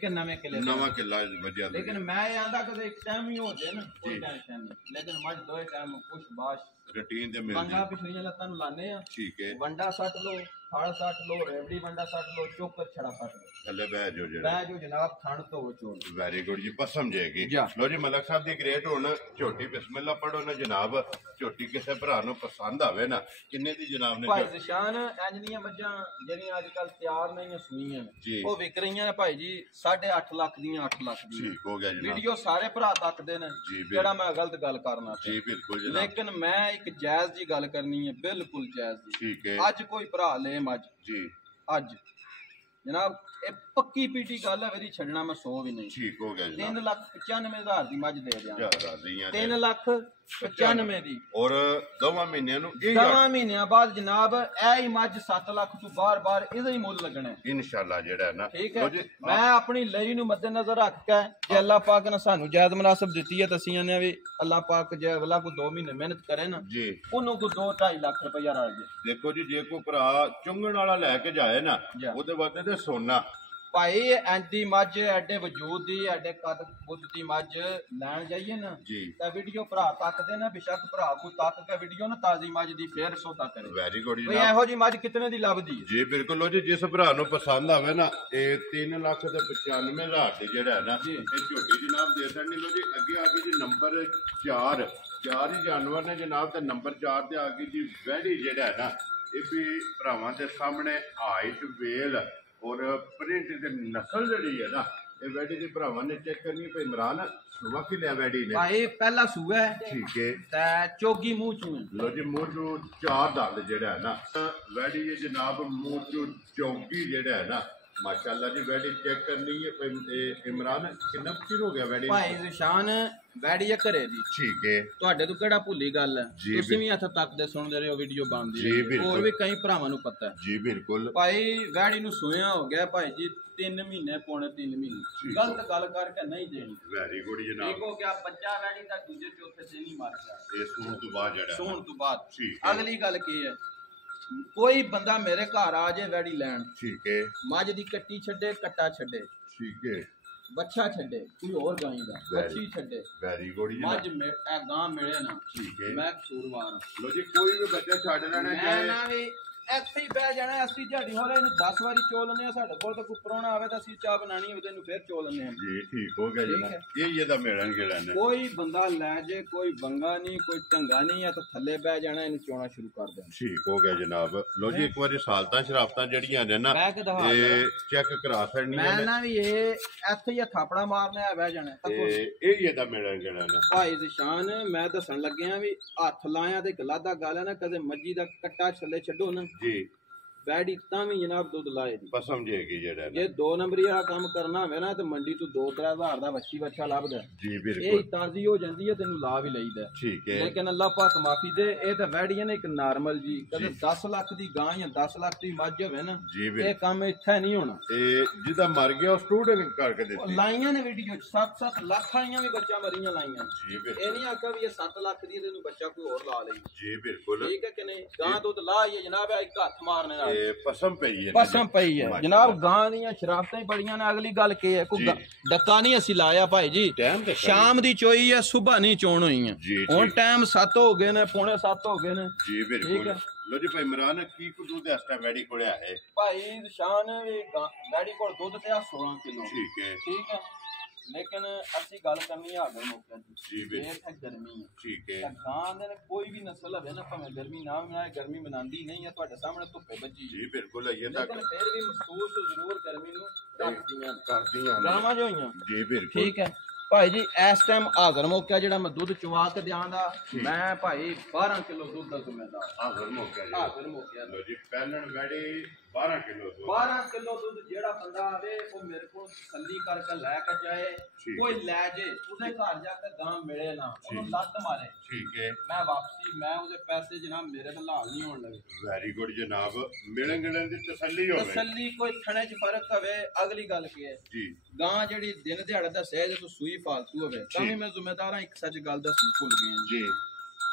ਨਵੇਂ ਕਿੱਲੇ ਨਵਾਂ ਕਿੱਲਾ ਵਜਿਆ ਲੇਕਿਨ ਮੈਂ ਇਹ ਆਂਦਾ ਕਦੇ ਇੱਕ ਟਾਈਮ ਹੀ ਹੋ ਜਾਏ ਨਾ ਕੋਈ ਟੈਨਸ਼ਨ ਨਹੀਂ ਲੇਕਿਨ ਮੱਝ ਦੋਏ ਟਾਈਮ ਕੁਛ ਬਾਸ਼ ਰੂਟੀਨ ਦੇ ਮਿਲ ਵੰਡਾ ਪਿਛਲੀਆਂ ਲੱਤਾਂ ਨੂੰ ਲਾਣੇ ਆ ਠੀਕ ਹੈ ਵੰਡਾ ਸੱਟ ਲੋ ਫਾਲ ਸੱਟ ਲੋ ਰੇਵੜੀ ਵੰਡਾ ਸੱਟ ਲੋ ਚੋਕਰ ਛੜਾ ਸੱਟ ਲੋ ਥੱਲੇ ਬਹਿ ਜੋ ਜਨਾਬ ਥਣ ਤੋਂ ਚੋਲ ਵੈਰੀ ਗੁੱਡ ਜੀ ਬਸ ਸਮਝੇਗੀ ਲੋ ਜੀ ਮਲਕ ਸਾਹਿਬ ਦੀ ਗ੍ਰੇਟ ਹੁਣ ਝੋਟੀ ਬਿਸਮਿਲ੍ਲਾ ਪੜੋ ਨਾ ਜਨਾਬ ਝੋਟੀ ਕਿਸੇ ਭਰਾ ਨੂੰ ਪਸੰਦ ਆਵੇ ਨਾ ਕਿੰਨੇ ਦੀ ਜਨਾਬ ਨੇ ਭਾਈ ਜ਼ਿਸ਼ਾਨ ਇੰਜ ਦੀਆਂ ਮੱਝਾਂ ਜਿਹੜੀਆਂ ਅੱਜ ਕੱਲ ਤਿਆਰ ਨਹੀਂ ਸੂਈਆਂ ਉਹ ਵਿਕ ਰਹੀਆਂ ਨੇ ਭਾਈ ਜੀ 8.5 ਲੱਖ ਦੀਆਂ 8 ਲੱਖ ਦੀਆਂ ਠੀਕ ਹੋ ਗਿਆ ਜਨਾਬ ਵੀਡੀਓ ਸਾਰੇ ਭਰਾ ਤੱਕਦੇ ਨੇ ਜਿਹੜਾ ਮੈਂ ਗਲਤ ਗੱਲ ਕਰਨਾ ਜੀ ਬਿਲਕੁਲ ਜਨਾਬ ਲੇਕਿਨ ਮੈਂ ਇੱਕ ਜਾਇਜ਼ ਜੀ ਗੱਲ ਕਰਨੀ ਹੈ ਬਿਲਕੁਲ ਜਾਇਜ਼ ਜੀ ਠੀਕ ਹੈ ਅੱਜ ਕੋਈ ਭਰਾ ਲੈ ਮੱਝ ਜੀ ਅੱਜ ਜਨਾਬ ਇਹ ਪੱਕੀ ਪੀਟੀ ਗੱਲ ਹੈ ਇਹਦੀ ਛੱਡਣਾ ਮੈਂ 100 ਵੀ ਨਹੀਂ ਠੀਕ ਹੋ ਗਿਆ ਜਨਾਬ 3,95,000 ਦੀ ਮੱਝ ਦੇ ਦਿਆਂ 3,95,000 ਦੀ ਔਰ 2 ਮਹੀਨਿਆਂ ਨੂੰ 2 ਮਹੀਨਿਆਂ ਬਾਅਦ ਜਨਾਬ ਇਹ ਹੀ ਮੱਝ 7 ਲੱਖ ਤੋਂ ਬਾਰ-ਬਾਰ ਇਹਦਾ ਹੀ ਮੁੱਲ ਲੱਗਣਾ ਇਨਸ਼ਾਅੱਲਾ ਜਿਹੜਾ ਹੈ ਨਾ ਠੀਕ ਹੈ ਮੈਂ ਆਪਣੀ ਲਈ ਨੂੰ ਮੱਦੇਨਜ਼ਰ ਰੱਖ ਕੇ ਜੇ ਅੱਲਾਹ ਪਾਕ ਨੇ ਸਾਨੂੰ ਜਾਇਜ਼ ਮੁਨਾਸਬ ਦਿੱਤੀ ਹੈ ਤਾਂ ਅਸੀਂ ਆਨੇ ਵੀ ਅੱਲਾਹ ਪਾਕ ਜੇ ਅਗਲਾ ਕੋ 2 ਮਹੀਨੇ ਮਿਹਨਤ ਕਰੇ ਨਾ ਜੀ ਉਹਨੂੰ ਕੋ 2-2.5 ਲੱਖ ਰੁਪਇਆ ਰਲ ਜੇ ਦੇਖੋ ਜੀ ਜੇ ਕੋਈ ਭਰਾ ਚੁੰਗਣ ਵਾਲਾ ਲੈ ਕੇ ਜਾਏ ਨਾ ਉਹਦੇ ਵਾਸਤੇ ਤੇ ਸੋਨਾ ਭਾਈ ਐਂਦੀ ਮੱਝ ਐਡੇ ਵਜੂਦ ਦੀ ਐਡੇ ਕੱਦ ਬੁੱਧ ਦੀ ਮੱਝ ਲੈਣ ਜਾਈਏ ਨਾ ਤਾਂ ਵੀਡੀਓ ਭਰਾ ਤੱਕਦੇ ਨਾ ਬੇਸ਼ੱਕ ਭਰਾ ਕੋ ਤੱਕ ਕੇ ਵੀਡੀਓ ਨਾ ਤਾਜ਼ੀ ਮੱਝ ਦੀ ਫੇਰ ਸੌਦਾ ਕਰੇ ਵੈਰੀ ਗੁੱਡ ਜੀ ਇਹੋ ਜੀ ਮੱਝ ਕਿਤਨੇ ਦੀ ਲੱਭਦੀ ਜੀ ਬਿਲਕੁਲ ਜੀ ਜਿਸ ਭਰਾ ਨੂੰ ਪਸੰਦ ਆਵੇ ਨਾ ਇਹ 3,95,000 ਦੀ ਜਿਹੜਾ ਹੈ ਨਾ ਇਹ ਝੋਟੀ ਜਨਾਬ ਦੇ ਦੇਣੀ ਲੋ ਜੀ ਅੱਗੇ ਆ ਗਈ ਜੀ ਨੰਬਰ 4 ਹੀ ਜਾਨਵਰ ਨੇ ਜਨਾਬ ਤੇ ਨੰਬਰ 4 ਤੇ ਆ ਗਈ ਜੀ ਵੈੜੀ ਜਿਹੜਾ ਹੈ ਨਾ ਇਹ ਵੀ ਭਰਾਵਾਂ ਦੇ ਸਾਹਮਣੇ ਹਾਈਟ ਵੇਲ ਔਰ ਪ੍ਰਿੰਟ ਦੀ ਨਸਲ ਜਿਹੜੀ ਹੈ ਨਾ ਇਹ ਵੈਡੀ ਦੇ ਭਰਾਵਾਂ ਨੇ ਚੈੱਕ ਕਰਨੀ ਪਈ ਇਮਰਾਨ ਸੁਬਾ ਕਿ ਲਿਆ ਵੈਡੀ ਨੇ ਭਾਈ ਪਹਿਲਾ ਸੂਆ ਹੈ ਠੀਕ ਹੈ ਤੇ ਚੋਗੀ ਮੂੰਹ ਚੋਂ ਲੋ ਜੀ ਮੂੰਹ ਚੋਂ 4 ਦੰਦ ਜਿਹੜਾ ਹੈ ਨਾ ਵੈਡੀ ਇਹ ਜਨਾਬ ਮੂੰਹ ਚੋਂ ਚੌਗੀ ਜਿਹੜਾ ਹੈ ਨਾ ਮਾਸ਼ਾਅੱਲਾ ਜੀ ਵੈਡੀ ਚੈੱਕ ਕਰਨੀ ਹੈ ਇਮਰਾਨ ਕਿੰਨਾ ਚਿਰ ਹੋ ਗਿਆ ਵੈਡੀ ਭਾਈ ਜ਼ਿਸ਼ਾਨ ਵੈੜੀ ਹੈ ਘਰੇ ਦੀ ਠੀਕ ਹੈ ਤੁਹਾਡੇ ਤੋਂ ਕਿਹੜਾ ਭੁੱਲੀ ਗੱਲ ਹੈ ਤੁਸੀਂ ਵੀ ਇੱਥੇ ਤੱਕ ਦੇ ਸੁਣਦੇ ਰਹੇ ਹੋ ਵੀਡੀਓ ਬਣਦੀ ਹੋਰ ਵੀ ਕਈ ਭਰਾਵਾਂ ਨੂੰ ਪਤਾ ਹੈ ਜੀ ਬਿਲਕੁਲ ਭਾਈ ਵੈੜੀ ਨੂੰ ਸੋਇਆ ਹੋ ਗਿਆ ਭਾਈ ਜੀ 3 ਮਹੀਨੇ ਪੌਣੇ 3 ਮਹੀਨੇ ਗਲਤ ਗੱਲ ਕਰਕੇ ਨਹੀਂ ਦੇਣੀ ਵੈਰੀ ਗੁੱਡ ਜਨਾਬ ਇੱਕ ਹੋ ਗਿਆ ਬੱਚਾ ਵੈੜੀ ਦਾ ਦੂਜੇ ਚੌਥੇ ਦਿਨ ਹੀ ਮਰ ਗਿਆ ਇਹ ਸੂਣ ਤੋਂ ਬਾਅਦ ਜਿਹੜਾ ਸੂਣ ਤੋਂ ਬਾਅਦ ਅਗਲੀ ਗੱਲ ਕੀ ਹੈ ਕੋਈ ਬੰਦਾ ਮੇਰੇ ਘਰ ਆ ਜੇ ਵੈੜੀ ਲੈਣ, ਠੀਕ ਹੈ, ਮੱਝ ਦੀ ਕੱਟੀ ਛੱਡੇ, ਕੱਟਾ ਛੱਡੇ, ਠੀਕ ਹੈ, ਬੱਚਾ ਛੱਡੇ, ਕੋਈ ਹੋਰ ਗਾਂ ਦਾ ਬੱਚੀ ਛੱਡੇ, ਵੈਰੀ ਗੁੱਡ ਜੀ, ਮੱਝ ਇਹ ਗਾਂ ਮਿਲੇ ਨਾ, ਠੀਕ ਹੈ, ਮੈਂ ਕਸੂਰਵਾਰ। ਲੋ ਜੀ ਕੋਈ ਵੀ ਬੱਚਾ ਛੱਡ ਲੈਣਾ ਮੈਂ ਨਾ ਵੀ ਇੱਥੇ ਹੀ ਬਹਿ ਜਾਣਾ, ਅਸੀਂ ਝਾੜੀ ਹੋ ਰਹੇ ਇਹਨੂੰ 10 ਵਾਰੀ ਚੋ ਲੈਂਦੇ ਆ, ਸਾਡੇ ਕੋਲ ਤਾਂ ਕੋਈ ਪ੍ਰਾਹੁਣਾ ਆਵੇ ਤਾਂ ਅਸੀਂ ਚਾਹ ਬਣਾਣੀ ਹੋਵੇ ਇਹਨੂੰ ਫਿਰ ਚੋ ਲੈਂਦੇ ਆ ਜੀ। ਠੀਕ ਹੋ ਗਿਆ ਜੀ, ਇਹ ਇਹਦਾ ਮਿਲਣ ਗਿਲਣ ਨੇ, ਕੋਈ ਬੰਦਾ ਲੈ ਜੇ, ਕੋਈ ਬੰਗਾ ਨਹੀਂ, ਕੋਈ ਢੰਗਾ ਨਹੀਂ ਆ ਤਾਂ ਥੱਲੇ ਬਹਿ ਜਾਣਾ, ਇਹਨੂੰ ਚੋਣਾ ਸ਼ੁਰੂ ਕਰ ਦੇਣਾ। ਠੀਕ ਹੋ ਗਿਆ ਜਨਾਬ। ਲੋ ਜੀ ਇੱਕ ਵਾਰੀ ਸਾਲਤਾਂ ਸ਼ਰਾਫਤਾਂ ਜਿਹੜੀਆਂ ਨੇ ਨਾ ਇਹ ਚੈੱਕ ਕਰਾ ਛੱਡਣੀਆਂ ਮੈਂ ਨਾ ਵੀ ਇਹ ਇੱਥੇ ਹੀ ਥਾਪੜਾ ਮਾਰਨਾ ਆ, ਬਹਿ ਜਾਣਾ ਇਹ ਇਹਦਾ ਮਿਲਣ ਗਿਲਣ ਨੇ। ਭਾਈ ਨਿਸ਼ਾਨ ਮੈਂ ਦੱਸਣ ਲੱਗਿਆ ਵੀ ਹੱਥ ਲਾਇਆ ਤੇ ਗਲਾਦਾ ਗਾਲਿਆ ਨਾ, ਕਦੇ ਮੱਜੀ ਦਾ ਕੱਟਾ ਛੱਲੇ ਛੱਡੋ ਨਾ ਜੀ, ਵੈੜੀ ਤਾਂ ਵੀ ਜਨਾਬ ਦੁੱਧ ਲਾਏ ਦੀ ਪਸਮ ਜੇਗੀ ਜਿਹੜਾ ਜੇ 2 ਨੰਬਰੀ ਵਾਲਾ ਕੰਮ ਕਰਨਾ ਹੋਵੇ ਨਾ ਤੇ ਮੰਡੀ ਤੋਂ 2-3 ਹਜ਼ਾਰ ਦਾ ਵੱਛੀ ਬੱਚਾ ਲੱਭਦਾ ਜੀ, ਇਹ ਬਿਲਕੁਲ ਤਾਜ਼ੀ ਹੋ ਜਾਂਦੀ ਹੈ, ਤੈਨੂੰ ਲਾ ਵੀ ਲਈਦਾ। ਠੀਕ ਹੈ, ਲੇਕਿਨ ਅੱਲਾਹ ਪਾਕ ਮਾਫੀ ਦੇ, ਇਹ ਤਾਂ ਵੈੜੀਆਂ ਨੇ ਇੱਕ ਨਾਰਮਲ ਜੀ, ਕਦੇ 10 ਲੱਖ ਦੀ ਗਾਂ ਜਾਂ 10 ਲੱਖ ਦੀ ਮੱਝ ਹੋਵੇ ਨਾ, ਇਹ ਕੰਮ ਇੱਥੇ ਨਹੀਂ ਹੋਣਾ। ਇਹ ਜਿਹਦਾ ਮਰ ਗਿਆ ਉਹ ਸਟੂਡੈਂਟ ਕਰਕੇ ਦਿੱਤੀ ਲਾਈਆਂ ਨੇ ਵੀਡੀਓ 7-7 ਲੱਖ ਵਾਲੀਆਂ ਵੀ ਬੱਚਾ ਮਰੀਆਂ ਲਾਈਆਂ ਜੀ, ਇਹ ਨਹੀਂ ਆਖਿਆ ਵੀ ਇਹ 7 ਲੱਖ ਦੀ ਇਹਨੂੰ ਬੱਚਾ ਕੋਈ ਹੋਰ ਲਾ ਲਈ ਜੀ, ਬਿਲਕੁਲ ਠੀਕ ਹੈ ਕਿ ਨਹੀਂ। ਗਾਂ ਦੁੱਧ ਲਾ ਹੀ ਜਨਾਬ, ਇੱਕ ਹੱਥ ਮਾਰਨੇ ਨਾਲ ਇਹ ਪਸਮ ਪਈ ਹੈ, ਪਸਮ ਪਈ ਹੈ ਜਨਾਬ। ਗਾਂ ਦੀਆਂ ਸ਼ਰਾਫਤਾਂ ਹੀ ਬੜੀਆਂ ਨੇ। ਅਗਲੀ ਗੱਲ ਕੀ ਹੈ, ਕੋਈ ਡੱਕਾ ਨਹੀਂ ਅਸੀਂ ਲਾਇਆ ਭਾਈ ਜੀ, ਸ਼ਾਮ ਦੀ ਚੋਈ ਹੈ, ਸੁਬਹ ਨਹੀਂ ਚੋਣ ਹੋਈ ਹੈ। ਹੁਣ ਟਾਈਮ 7 ਹੋ ਗਏ ਨੇ, ਪੌਣੇ 7 ਹੋ ਗਏ ਨੇ ਜੀ, ਬਿਲਕੁਲ। ਲੋ ਜੀ ਭਾਈ ਇਮਰਾਨ ਕੀ ਕੁ ਦੁੱਧ ਇਸ ਟਾਈਮ ਵੈੜੀ ਕੋਲ ਹੈ? ਭਾਈ ਨਿਸ਼ਾਨ ਵੈੜੀ ਕੋਲ ਦੁੱਧ ਤੇ 16 ਕਿਲੋ, ਠੀਕ ਹੈ, ਠੀਕ ਹੈ, ਲੇਕਿਨ ਅਸੀਂ ਗੱਲ ਕਰਨੀ ਆ ਗਏ ਮੌਕੇ ਜੀ, ਦੀ ਇਹ ਗਰਮੀ ਹੈ, ਠੀਕ ਹੈ, ਗਾਂ ਦੇ ਕੋਈ ਵੀ ਨਸਲ ਹੋਵੇ ਨਾ, ਭਾਵੇਂ ਗਰਮੀ ਨਾ ਬਣਾਏ, ਗਰਮੀ ਬਣਾਉਂਦੀ ਨਹੀਂ ਹੈ, ਤੁਹਾਡੇ ਸਾਹਮਣੇ ਧੁੱਪੇ ਬੱਜੀ ਜੀ, ਬਿਲਕੁਲ ਹੈ, ਲੇਕਿਨ ਫਿਰ ਵੀ ਮਹਿਸੂਸ ਜ਼ਰੂਰ ਗਰਮੀ ਨੂੰ ਕਰਦੀਆਂ ਗਾਵਾਂ ਜੋ ਹੋਈਆਂ ਜੀ, ਬਿਲਕੁਲ। ਠੀਕ ਹੈ ਭਾਈ ਜੀ, ਇਸ ਟਾਈਮ ਹਾਜ਼ਰ ਮੌਕਾ ਜਿਹੜਾ ਮੈਂ ਦੁੱਧ ਚਵਾ ਕੇ ਦਿਆਂਦਾ, ਮੈਂ ਭਾਈ 12 ਕਿਲੋ ਦੁੱਧ ਦਾ ਜ਼ਿੰਮੇਦਾਰ। ਹਾਜ਼ਰ ਮੌਕਾ ਜੀ, ਹਾਜ਼ਰ ਮੌਕਾ ਲੋ ਜੀ ਪਹਿਲਣ ਵੈੜੀ 12 ਕਿਲੋ ਦੁੱਧ, 12 ਕਿਲੋ ਦੁੱਧ ਜਿਹੜਾ ਬੰਦਾ ਆਵੇ ਉਹ ਮੇਰੇ ਕੋਲ ਤਸੱਲੀ ਕਰਕੇ ਲੈ ਕੇ ਜਾਏ, ਕੋਈ ਲੈ ਜੇ ਉਹਦੇ ਘਰ ਜਾ ਕੇ ਗਾਂ ਮਿਲੇ ਨਾ, ਉਹਨੂੰ ਲੱਤ ਮਾਰੇ, ਠੀਕ ਹੈ, ਮੈਂ ਵਾਪਸੀ ਮੈਂ ਉਹਦੇ ਪੈਸੇ ਜਨਾਬ ਮੇਰੇ ਤੋਂ ਲਾਲ ਨਹੀਂ ਹੋਣ ਲੱਗੇ। ਵੈਰੀ ਗੁੱਡ ਜਨਾਬ, ਮਿਲਣ ਗਿਲਣ ਦੀ ਤਸੱਲੀ ਹੋਵੇ, ਤਸੱਲੀ ਕੋਈ ਥਣੇ 'ਚ ਫਰਕ ਹੋਵੇ। ਅਗਲੀ ਗੱਲ ਕੀ ਹੈ ਜੀ, ਗਾਂ ਜਿਹੜੀ ਦਿਨ ਦਿਹਾੜੇ ਦਾ ਸਹਿਜ ਤੋਂ ਸੂਈ ਫਾਲਤੂ ਹੋਵੇ ਤਾਂ ਵੀ ਮੈਂ ਜ਼ਿੰਮੇਦਾਰ ਹਾਂ। ਇੱਕ ਸੱਚ ਗੱਲ ਦਾ ਭੁੱਲ ਗਏ ਜੀ,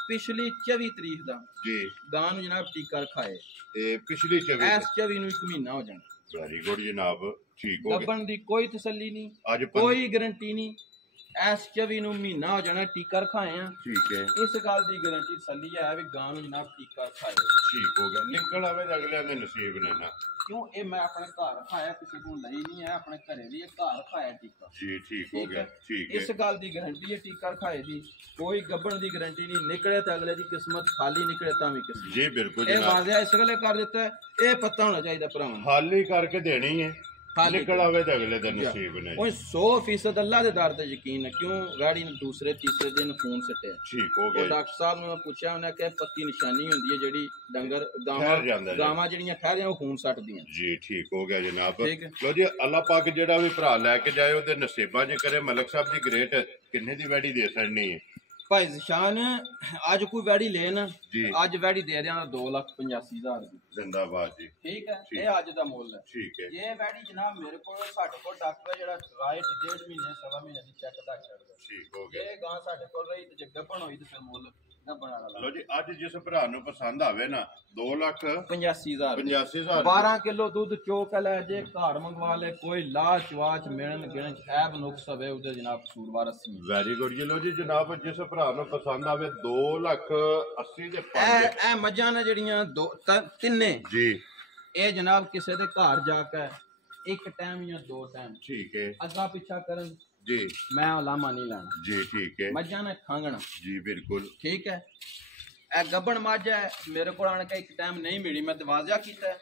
ਪਿਛਲੀ 24 ਤਰੀਕ ਦਾ ਜੀ ਗਾਂ ਨੂੰ ਜਨਾਬ ਟੀਕਾ ਰਖਾਏ, ਤੇ ਪਿਛਲੀ 24 ਇਸ 24 ਨੂੰ 1 ਮਹੀਨਾ ਹੋ ਜਾਣਾ। ਵੈਰੀ ਗੁੱਡ ਜਨਾਬ, ਠੀਕ ਹੋ ਗਿਆ। ਗੱਭਣ ਦੀ ਕੋਈ ਤਸੱਲੀ ਨਹੀਂ, ਅੱਜ ਕੋਈ ਗਾਰੰਟੀ ਨਹੀਂ, ਇਸ 24 ਨੂੰ ਮਹੀਨਾ ਹੋ ਜਾਣਾ ਟੀਕਾ ਰਖਾਏ ਆ, ਠੀਕ ਹੈ, ਇਸ ਗੱਲ ਦੀ ਗਾਰੰਟੀ ਤਸੱਲੀ ਹੈ ਵੀ ਗਾਂ ਨੂੰ ਜਨਾਬ ਟੀਕਾ ਰਖਾਏ, ਠੀਕ ਹੋ ਗਿਆ। ਨਿਕਲ ਆਵੇ ਤਾਂ ਅਗਲਿਆਂ ਦੇ ਨਸੀਬ ਨੇ ਨਾ, ਕਿਉਂ ਇਹ ਮੈਂ ਆਪਣੇ ਘਰ ਰਖਾਇਆ, ਕਿਸੇ ਕੋਲ ਲਈ ਨਹੀਂ ਹੈ, ਆਪਣੇ ਘਰੇ ਵੀ ਇਹ ਘਰ ਰਖਾਇਆ ਟੀਕਾ ਜੀ, ਠੀਕ ਹੋ ਗਿਆ, ਠੀਕ ਹੈ। ਇਸ ਗੱਲ ਦੀ ਗਾਰੰਟੀ ਹੈ ਟੀਕਾ ਰਖਾਏ ਦੀ, ਕੋਈ ਗੱਭਣ ਦੀ ਗਾਰੰਟੀ ਨਹੀਂ। ਨਿਕਲੇ ਤਾਂ ਅਗਲੇ ਦੀ ਕਿਸਮਤ, ਖਾਲੀ ਨਿਕਲੇ ਤਾਂ ਵੀ ਕਿਸਮਤ। ਜੀ ਬਿਲਕੁਲ ਇਹ ਜਨਾਬ, ਵਾਅਦਾ ਇਸ ਵੇਲੇ ਕਰ ਦਿੱਤਾ, ਇਹ ਪਤਾ ਹੋਣਾ ਚਾਹੀਦਾ ਭਰਾਵਾਂ ਨੂੰ। ਖਾਲੀ ਕਰਕੇ ਦੇਣੀ ਹੈ, ਨਿਕਲ ਆਵੇ ਤਾਂ ਅਗਲੇ ਦੇ ਨਸੀਬ ਨੇ। ਉਹ 100% ਅੱਲਾ ਦੇ ਦਰ ਤੇ ਯਕੀਨ ਹੈ, ਕਿਉਂ ਗਾੜੀ ਨੇ ਦੂਸਰੇ ਤੀਸਰੇ ਦਿਨ ਖੂਨ ਸੱਟਿਆ, ਠੀਕ ਹੋ ਗਿਆ। ਡਾਕਟਰ ਸਾਹਿਬ ਨੂੰ ਮੈਂ ਪੁੱਛਿਆ, ਉਹਨੇ ਕਿਹਾ ਪੱਕੀ ਨਿਸ਼ਾਨੀ ਹੁੰਦੀ ਹੈ ਜਿਹੜੀ ਡੰਗਰ ਗਾਵਾਂ ਜਿਹੜੀਆਂ ਠਹਿਰੀਆਂ ਉਹ ਖੂਨ ਸੱਟਦੀਆਂ ਜੀ, ਠੀਕ ਹੋ ਗਿਆ ਜਨਾਬ। ਲੋ ਜੀ ਅੱਲਾਹ ਪਾਕ ਜਿਹੜਾ ਵੀ ਭਰਾ ਲੈ ਕੇ ਜਾਏ ਉਹਦੇ ਨਸੀਬਾਂ 'ਚ ਕਰੇ। ਮਲਕ ਸਾਹਿਬ ਦੀ ਗ੍ਰੇਟ ਕਿੰਨੇ ਦੀ ਵੈੜੀ ਦੇ ਸਕਣੀ ਹੈ ਭਾਈ ਨਿਸ਼ਾਨ? ਅੱਜ ਕੋਈ ਵੈੜੀ ਲੈ ਨਾ, ਅੱਜ ਵੈੜੀ ਦੇ ਦਿਆਂ 2,85,000 ਦੀ। ਜ਼ਿੰਦਾਬਾਦ ਜੀ, ਠੀਕ ਹੈ, ਇਹ ਅੱਜ ਦਾ ਮੁੱਲ ਹੈ। ਠੀਕ ਹੈ, ਇਹ ਵੈੜੀ ਜਨਾਬ ਮੇਰੇ ਕੋਲ, ਸਾਡੇ ਕੋਲ ਡਾਕਟਰ ਜਿਹੜਾ ਰਾਈਟ 1.5 ਮਹੀਨੇ 1.5 ਮਹੀਨੇ ਦੀ ਚੈੱਕ ਦਾ ਛੱਡਦਾ। ਠੀਕ ਹੋ ਗਿਆ। ਇਹ ਗਾਂ ਸਾਡੇ ਕੋਲ ਰਹੀ ਤੇ ਜੇ ਗੱਭਣ ਹੋਈ ਤੇ ਫਿਰ ਮੁੱਲ ਗੱਭਣ ਵਾਲਾ। ਲੋ ਜੀ ਅੱਜ ਜਿਸ ਭਰਾ ਨੂੰ ਪਸੰਦ ਆਵੇ ਨਾ 2,85,000 12 ਕਿਲੋ ਦੁੱਧ ਚੋਕ ਲੈ ਜੇ, ਘਰ ਮੰਗਵਾ ਲੈ, ਕੋਈ ਲਾਚ ਵਾਚ ਮਿਲਣ ਗਿਣਨ ਚ ਐਬ ਨੁਕਸ ਹੋਵੇ ਉਹਦੇ ਜਨਾਬ ਕਸੂਰਵਾਰ ਅਸੀਂ। ਵੈਰੀ ਗੁੱਡ ਜੀ। ਲੋ ਜੀ ਜਨਾਬ ਜਿਸ ਭਰਾ ਨੂੰ ਪਸੰਦ ਆਵੇ 2,80,000 ਦੇ 5 ਇਹ ਮੱਝਾਂ ਨੇ ਜਿਹੜੀਆਂ ਤਿੰਨੇ ਜੀ, ਇਹ ਜਨਾਬ ਕਿਸੇ ਦੇ ਘਰ ਜਾ ਕੇ ਇੱਕ ਟਾਈਮ ਜਾਂ 2 ਟਾਈਮ, ਠੀਕ ਹੈ, ਅੱਗਾ ਪਿੱਛਾ ਕਰਨ ਜੀ, ਮੈਂ ਲਾਮਾ ਨਹੀਂ ਲੈਣਾ ਜੀ, ਠੀਕ ਹੈ, ਮੱਝਾਂ ਨੇ ਖਾਂਗਣਾ ਜੀ, ਬਿਲਕੁਲ ਠੀਕ ਹੈ। ਇਹ ਗੱਭਣ ਮੱਝ ਹੈ, ਮੇਰੇ ਕੋਲ ਆਣ ਕੇ ਇੱਕ ਟਾਈਮ ਨਹੀਂ ਮਿਲੀ, ਮੈਂ ਦਵਾਜ਼ਾ ਕੀਤਾ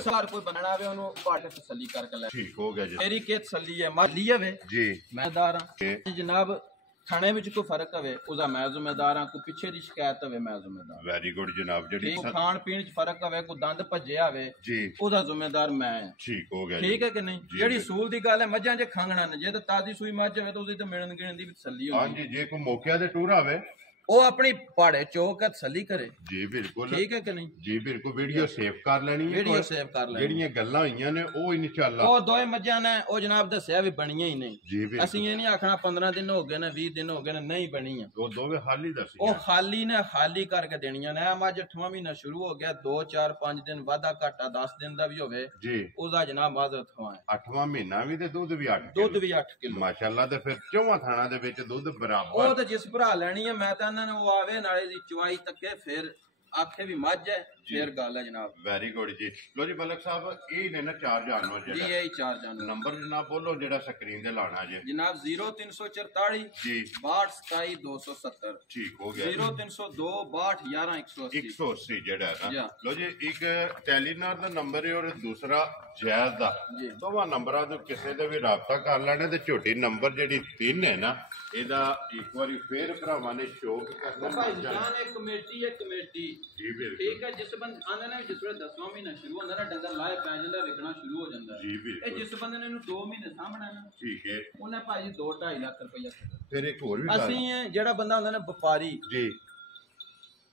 ਸਾਰ ਕੋਈ ਬਣਨਾ ਆਵੇ ਉਹਨੂੰ ਭਾਟ ਤਸੱਲੀ ਕਰਕੇ ਲੈ। ਠੀਕ ਹੋ ਗਿਆ ਜੀ। ਮੇਰੀ ਕੀ ਤਸੱਲੀ ਹੈ, ਮੱਝ ਲਈ ਹੋਵੇ ਜੀ, ਮੈਂ ਦਾਰ ਹਾਂ ਜਨਾਬ। ਖਾਣੇ ਵਿੱਚ ਕੋਈ ਫਰਕ ਹੋਵੇ ਉਹਦਾ ਮੈਂ ਜ਼ਿੰਮੇਦਾਰ ਹਾਂ, ਕੋਈ ਪਿੱਛੇ ਦੀ ਸ਼ਿਕਾਇਤ ਹੋਵੇ ਮੈਂ ਜ਼ਿੰਮੇਦਾਰ। ਵੈਰੀ ਗੁੱਡ ਜਨਾਬ। ਜਿਹੜੀ ਖਾਣ ਪੀਣ ਚ ਫਰਕ ਹੋਵੇ, ਕੋਈ ਦੰਦ ਭੱਜਿਆ ਹੋਵੇ ਜੀ, ਉਹਦਾ ਜ਼ਿੰਮੇਦਾਰ ਮੈਂ। ਠੀਕ ਹੋ ਗਿਆ, ਠੀਕ ਹੈ ਕਿ ਨਹੀਂ? ਜਿਹੜੀ ਸੂਲ ਦੀ ਗੱਲ ਹੈ, ਮੱਝਾਂ 'ਚ ਖਾਂਗਣਾ ਨੇ, ਜੇ ਤਾਂ ਤਾਜ਼ੀ ਸੂਈ ਮੱਝ ਹੋਵੇ ਤਾਂ ਉਹਦੀ ਤਾਂ ਮਿਲਣ ਗਿਣਨ ਦੀ ਵੀ ਤਸੱਲੀ ਹੋਵੇ। ਹਾਂਜੀ, ਜੇ ਕੋਈ ਮੌਕਿਆਂ ਦੇ ਟੂਰ ਆਵੇ ਉਹ ਆਪਣੀ ਪਹਾੜੇ ਚੋਕ ਤਸੱਲੀ ਕਰੇ। ਜੀ ਬਿਲਕੁਲ ਠੀਕ ਹੈ ਕਿ ਨਹੀਂ? ਜੀ ਬਿਲਕੁਲ। ਵੀਡੀਓ ਸੇਵ ਕਰ ਲੈਣੀ ਹੈ, ਵੀਡੀਓ ਸੇਵ ਕਰ ਲੈਣੀ। ਜਿਹੜੀਆਂ ਗੱਲਾਂ ਹੋਈਆਂ ਨੇ ਉਹ ਇਨਸ਼ਾਅੱਲਾ ਉਹ ਦੋਏ ਮੱਝਾਂ ਨੇ ਉਹ ਜਨਾਬ ਦੱਸਿਆ ਵੀ ਬਣੀਆਂ ਹੀ ਨਹੀਂ। ਜੀ ਬਿਲਕੁਲ। ਅਸੀਂ ਇਹ ਨਹੀਂ ਆਖਣਾ 15 ਦਿਨ ਹੋ ਗਏ ਨੇ 20 ਦਿਨ ਹੋ ਗਏ ਨੇ, ਨਹੀਂ ਬਣੀਆਂ। ਉਹ ਦੋਵੇਂ ਖਾਲੀ ਦੱਸੀ ਉਹ ਖਾਲੀ ਨੇ, ਖਾਲੀ ਕਰਕੇ ਦੇਣੀਆਂ ਨੇ। ਮੱਝ 8ਵਾਂ ਮਹੀਨਾ ਸ਼ੁਰੂ ਹੋ ਗਿਆ, 2 4 5 ਦਿਨ ਵਾਧਾ ਘਾਟਾ 10 ਦਿਨ ਦਾ ਵੀ ਹੋਵੇ ਜੀ, ਉਹਦਾ ਜਨਾਬ ਮਾਜ਼ਰਤ ਖਵਾਏ। 8ਵਾਂ ਮਹੀਨਾ ਵੀ ਤੇ ਦੁੱਧ ਵੀ 8 ਦੁੱਧ ਵੀ 8 ਕਿਲੋ ਮਾਸ਼ਾਅੱਲਾ। ਤੇ ਫਿਰ ਚੌਵਾਂ ਥਾਣਾ ਦੇ ਵਿੱਚ ਦੁੱਧ ਬਰਾਬਰ। ਉਹ ਤੇ ਜਿਸ ਭਰਾ ਲੈਣੀ ਹੈ ਮੈਂ ਤਾਂ ਇਹਨਾਂ ਨੂੰ ਉਹ ਆਵੇ ਨਾਲੇ ਦੀ ਚਵਾਈ ਤੱਕੇ ਫਿਰ ਆਖੇ ਵੀ ਮੱਝ ਹੈ, ਫਿਰ ਗੱਲ ਹੈ ਜਨਾਬ। ਵੈਰੀ ਗੁੱਡ ਜੀ। ਲੋ ਜੀ ਮਲਕ ਸਾਹਿਬ ਇਹ ਨੇ ਨਾ 4 ਜਾਨਵਰ ਜੀ, ਜਿਹੜਾ ਇਹ 4 ਜਾਨਵਰ। ਨੰਬਰ ਜਨਾਬ ਬੋਲੋ ਜਿਹੜਾ ਸਕਰੀਨ ਤੇ ਲਾਣਾ ਜੇ। ਜਨਾਬ 0344 ਜੀ 62 270। ਠੀਕ ਹੋ ਗਿਆ। 0302 62 11 180 180 ਜਿਹੜਾ ਹੈ ਜੀ। ਨਾ। ਲੋ ਜੀ ਇੱਕ ਟੈਲੀਨਾਰ ਦਾ ਨੰਬਰ ਹੈ ਔਰ ਦੂਸਰਾ ਜੈਜ਼ ਦਾ। ਜੀ। ਦੋਵਾਂ ਨੰਬਰਾਂ ਤੋਂ ਕਿਸੇ ਦੇ ਵੀ ਰਾਬਤਾ ਕਰ ਲੈਣਾ। ਤੇ ਝੋਟੀ ਨੰਬਰ ਜਿਹੜੀ 3 ਹੈ ਨਾ, ਇਹਦਾ ਇੱਕ ਵਾਰੀ ਫੇਰ ਭਰਾਵਾਂ ਨੇ ਸ਼ੌਕ ਕਰਨਾ। ਭਾਈ ਜਾਨ ਇੱਕ ਕਮੇਟੀ ਹੈ, ਕਮੇਟੀ। ਜੀ ਬਿਲਕੁਲ। ਠੀਕ ਹੈ। ਜਿਸ ਬੰਦੇ ਆਂਦੇ ਨੇ ਜਿਸ ਵੇਲੇ 10ਵਾਂ ਮਹੀਨਾ ਸ਼ੁਰੂ ਹੁੰਦਾ ਨਾ, ਡੰਗਰ ਲਾਏ ਪੈ ਜਾਂਦਾ, ਵਿਕਣਾ ਸ਼ੁਰੂ ਹੋ ਜਾਂਦਾ। ਜੀ ਇਹ ਬਿਲਕੁਲ। ਜਿਸ ਬੰਦੇ ਨੇ ਇਹਨੂੰ 2 ਮਹੀਨੇ ਸਾਂਭਣਾ ਨਾ, ਠੀਕ ਹੈ। ਉਹਨੇ ਭਾਜੀ 2-2.5 ਲੱਖ ਰੁਪਇਆ ਫਿਰ ਇੱਕ ਹੋਰ ਵੀ ਗੱਲ ਅਸੀਂ ਜਿਹੜਾ ਬੰਦਾ ਹੁੰਦਾ ਨਾ ਵਪਾਰੀ, ਜੀ,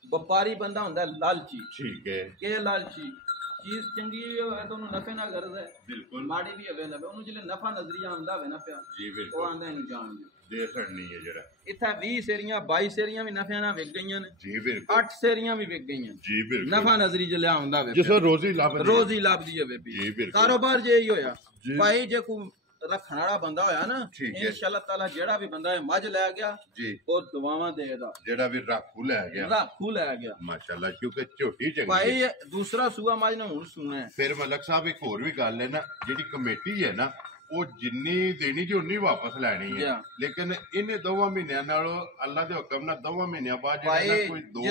ਵਪਾਰੀ ਬੰਦਾ ਹੁੰਦਾ ਲਾਲਚੀ। ਠੀਕ ਹੈ। ਕਿ ਲਾਲਚੀ ਚੀਜ਼ ਚੰਗੀ ਵੀ ਹੋਵੇ ਤਾਂ ਉਹਨੂੰ ਨਫੇ ਨਾਲ ਗਰਜ਼ ਹੈ, ਬਿਲਕੁਲ। ਮਾੜੀ ਵੀ ਹੋਵੇ ਨਾ, ਉਹਨੂੰ ਜਿਹੜੇ ਨਫਾ ਨਜ਼ਰੀਆ ਆਉਂਦਾ ਹੋਵੇ ਨਾ ਪਿਆ, ਜੀ ਉਹ ਬਿਲਕੁਲ। ਆਂਦਾ ਇਹਨੂੰ ਜਾਣ ਦਿਓ। ਦੇ ਛੜਨੀ ਹੈ ਜਿਹੜਾ। ਇੱਥੇ 20 ਸੇਰੀਆਂ 22 ਸੇਰੀਆਂ ਵੀ ਨਫਿਆਂ ਨਾਲ ਵਿਕ ਗਈਆਂ ਨੇ। ਜੀ ਬਿਲਕੁਲ। 8 ਸੇਰੀਆਂ ਵੀ ਵਿਕ ਗਈਆਂ। ਜੀ ਬਿਲਕੁਲ। ਨਫਾ ਨਜ਼ਰੀ ਚ ਲਿਆ ਹੁੰਦਾ ਹੋਵੇ, ਜਿਸੋ ਰੋਜ਼ੀ ਲੱਭਦੀ ਰੋਜ਼ੀ ਲੱਭਦੀ ਹੋਵੇ ਵੀ। ਜੀ ਬਿਲਕੁਲ। ਕਾਰੋਬਾਰ ਜੇ ਹੀ ਹੋਇਆ ਜੀ। ਭਾਈ, ਜੇ ਕੋਈ ਰੱਖਣ ਵਾਲਾ ਬੰਦਾ ਹੋਇਆ ਨਾ, ਠੀਕ ਹੈ। ਇਨਸ਼ਾਅੱਲਾ ਤਾਲਾ ਜਿਹੜਾ ਵੀ ਬੰਦਾ ਮੱਝ ਲੈ ਗਿਆ ਜੀ, ਉਹ ਦੁਆਵਾਂ ਦੇਗਾ। ਜਿਹੜਾ ਵੀ ਰਾਖੂ ਲੈ ਗਿਆ ਰਾਖੂ ਲੈ ਗਿਆ ਮਾਸ਼ਾਅੱਲਾ, ਕਿਉਂਕਿ ਝੋਟੀ ਚੰਗੀ ਹੈ। ਭਾਈ ਦੂਸਰਾ ਸੂਆ ਮੱਝ ਨੇ ਹੁਣ ਸੁਣਨਾ ਹੈ। ਫਿਰ ਮਲਕ ਸਾਹਿਬ ਇੱਕ ਹੋਰ ਵੀ ਗੱਲ ਹੈ ਨਾ, ਜਿਹੜੀ ਕਮੇਟੀ ਹੈ ਨਾ, ਉਹ ਜਿੰਨੀ ਦੇਣੀ ਜੀ ਉਨੀ ਵਾਪਸ ਲੈਣੀ ਹੈ। Yeah. ਲੇਕਿਨ ਇਹਨੇ 2 ਮਹੀਨਿਆਂ ਨਾਲੋਂ ਅੱਲਾ ਦੇ ਹੁਕਮ ਨਾਲ 2 ਮਹੀਨਿਆਂ ਬਾਅਦ ਜਿਹੜਾ ਨਾ ਭਾਈ ਕੋਈ 2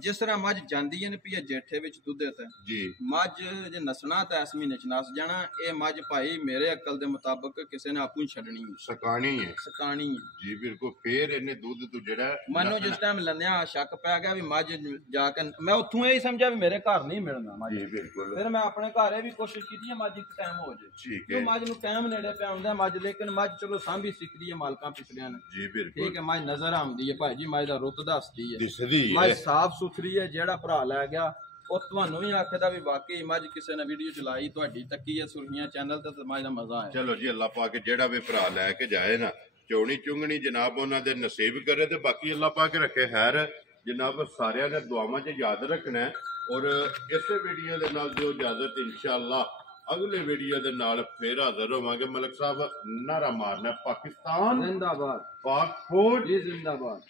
ਜਿਸ ਤਰ੍ਹਾਂ ਮੱਝ ਜਾਂਦੀ ਹੈ ਨਾ ਪੀਆ ਜੇਠੇ ਵਿੱਚ ਦੁੱਧ ਤੇ ਜੀ, ਮੱਝ ਜੇ ਨਸਣਾ ਤਾਂ ਇਸ ਮਹੀਨੇ ਚ ਨਸ ਜਾਣਾ। ਇਹ ਮੱਝ ਭਾਈ ਮੇਰੇ ਅਕਲ ਦੇ ਮੁਤਾਬਕ ਕਿਸੇ ਨੇ ਆਪੂ ਹੀ ਛੱਡਣੀ ਹੈ, ਸਕਾਣੀ ਹੈ। ਸਕਾਣੀ ਹੈ। ਜੀ ਬਿਲਕੁਲ। ਫਿਰ ਇਹਨੇ ਦੁੱਧ ਤੋਂ ਜਿਹੜਾ ਮੈਨੂੰ ਜਿਸ ਟਾਈਮ ਲੰਨਿਆ ਸ਼ੱਕ ਪੈ ਗਿਆ ਵੀ ਮੱਝ ਜਾ ਕੇ ਮੈਂ ਉੱਥੋਂ ਇਹ ਸਮਝਿਆ ਵੀ ਮੇਰੇ ਘਰ ਨਹੀਂ ਮਿਲਣਾ ਮੱਝ। ਜੀ ਬਿਲਕੁਲ। ਫਿਰ ਮੈਂ ਆਪਣੇ ਘਰ ਇਹ ਵੀ ਕੋਸ਼ਿਸ਼ ਕੀਤੀ ਹੈ ਮੱਝ ਇੱਕ ਟਾਈਮ ਹੋ ਜੇ। ਠੀਕ ਉਹ ਹੈ। ਮੱਝ ਨੂੰ ਟਾਈਮ ਨੇੜੇ ਪਿਆ ਹੁੰਦਾ ਮੱਝ, ਲੇਕਿਨ ਮੱਝ ਚਲੋ ਸਾਂਭੀ ਸਿੱਖਦੀ ਹੈ ਮਾਲਕਾਂ ਪਿਛਲਿਆਂ ਨੇ। ਜੀ ਬਿਲਕੁਲ। ਠੀਕ ਹੈ। ਮੱਝ ਨਜ਼ਰ ਆਉਂਦੀ ਹੈ ਭਾਈ ਜੀ, ਮੱਝ ਦਾ ਰੁੱਤ ਦੱਸਦੀ ਹੈ, ਦਿਸਦੀ ਮੱਝ ਹੈ। ਸਾਫ ਸੁਥਰੀ ਹੈ। ਜਿਹੜਾ ਭਰਾ ਲੈ ਗਿਆ ਉਹ ਤੁਹਾਨੂੰ ਵੀ ਆਖਦਾ ਵੀ ਵਾਕਈ ਮੱਝ ਕਿਸੇ ਨੇ ਵੀਡੀਓ ਚਲਾਈ ਤੁਹਾਡੀ ਤੱਕੀ ਹੈ ਸੁਰਖੀਆਂ ਚੈਨਲ ਤੇ ਮੱਝ ਦਾ ਮਜ਼ਾ ਹੈ। ਚਲੋ ਜੀ, ਅੱਲਾਹ ਪਾਕ ਜਿਹੜਾ ਵੀ ਭਰਾ ਲੈ ਕੇ ਜਾਏ ਨਾ, ਚੌਣੀ ਚੁੰਗਣੀ ਜਨਾਬ ਉਹਨਾਂ ਦੇ ਨਸੀਬ ਕਰੇ। ਤੇ ਬਾਕੀ ਅੱਲਾਹ ਪਾਕ ਰੱਖੇ ਖੈਰ। ਜਨਾਬ ਸਾਰਿਆਂ ਨੇ ਦੁਆਵਾਂ 'ਚ ਯਾਦ ਰੱਖਣਾ ਹੈ। ਔਰ ਇਸੇ ਵੀਡੀਓ ਦੇ ਨਾਲ ਦਿਓ ਇਜਾਜ਼ਤ। ਇਨਸ਼ਾਅੱਲਾ ਅਗਲੇ ਵੀਡੀਓ ਦੇ ਨਾਲ ਫੇਰ ਹਾਜ਼ਰ ਹੋਵਾਂਗੇ। ਮਲਕ ਸਾਹਿਬ ਨਾਰਾ ਮਾਰਨਾ ਪਾਕਿਸਤਾਨ ਜ਼ਿੰਦਾਬਾਦ, ਪਾਕ ਫੌਜ ਜੀ ਜ਼ਿੰਦਾਬਾਦ।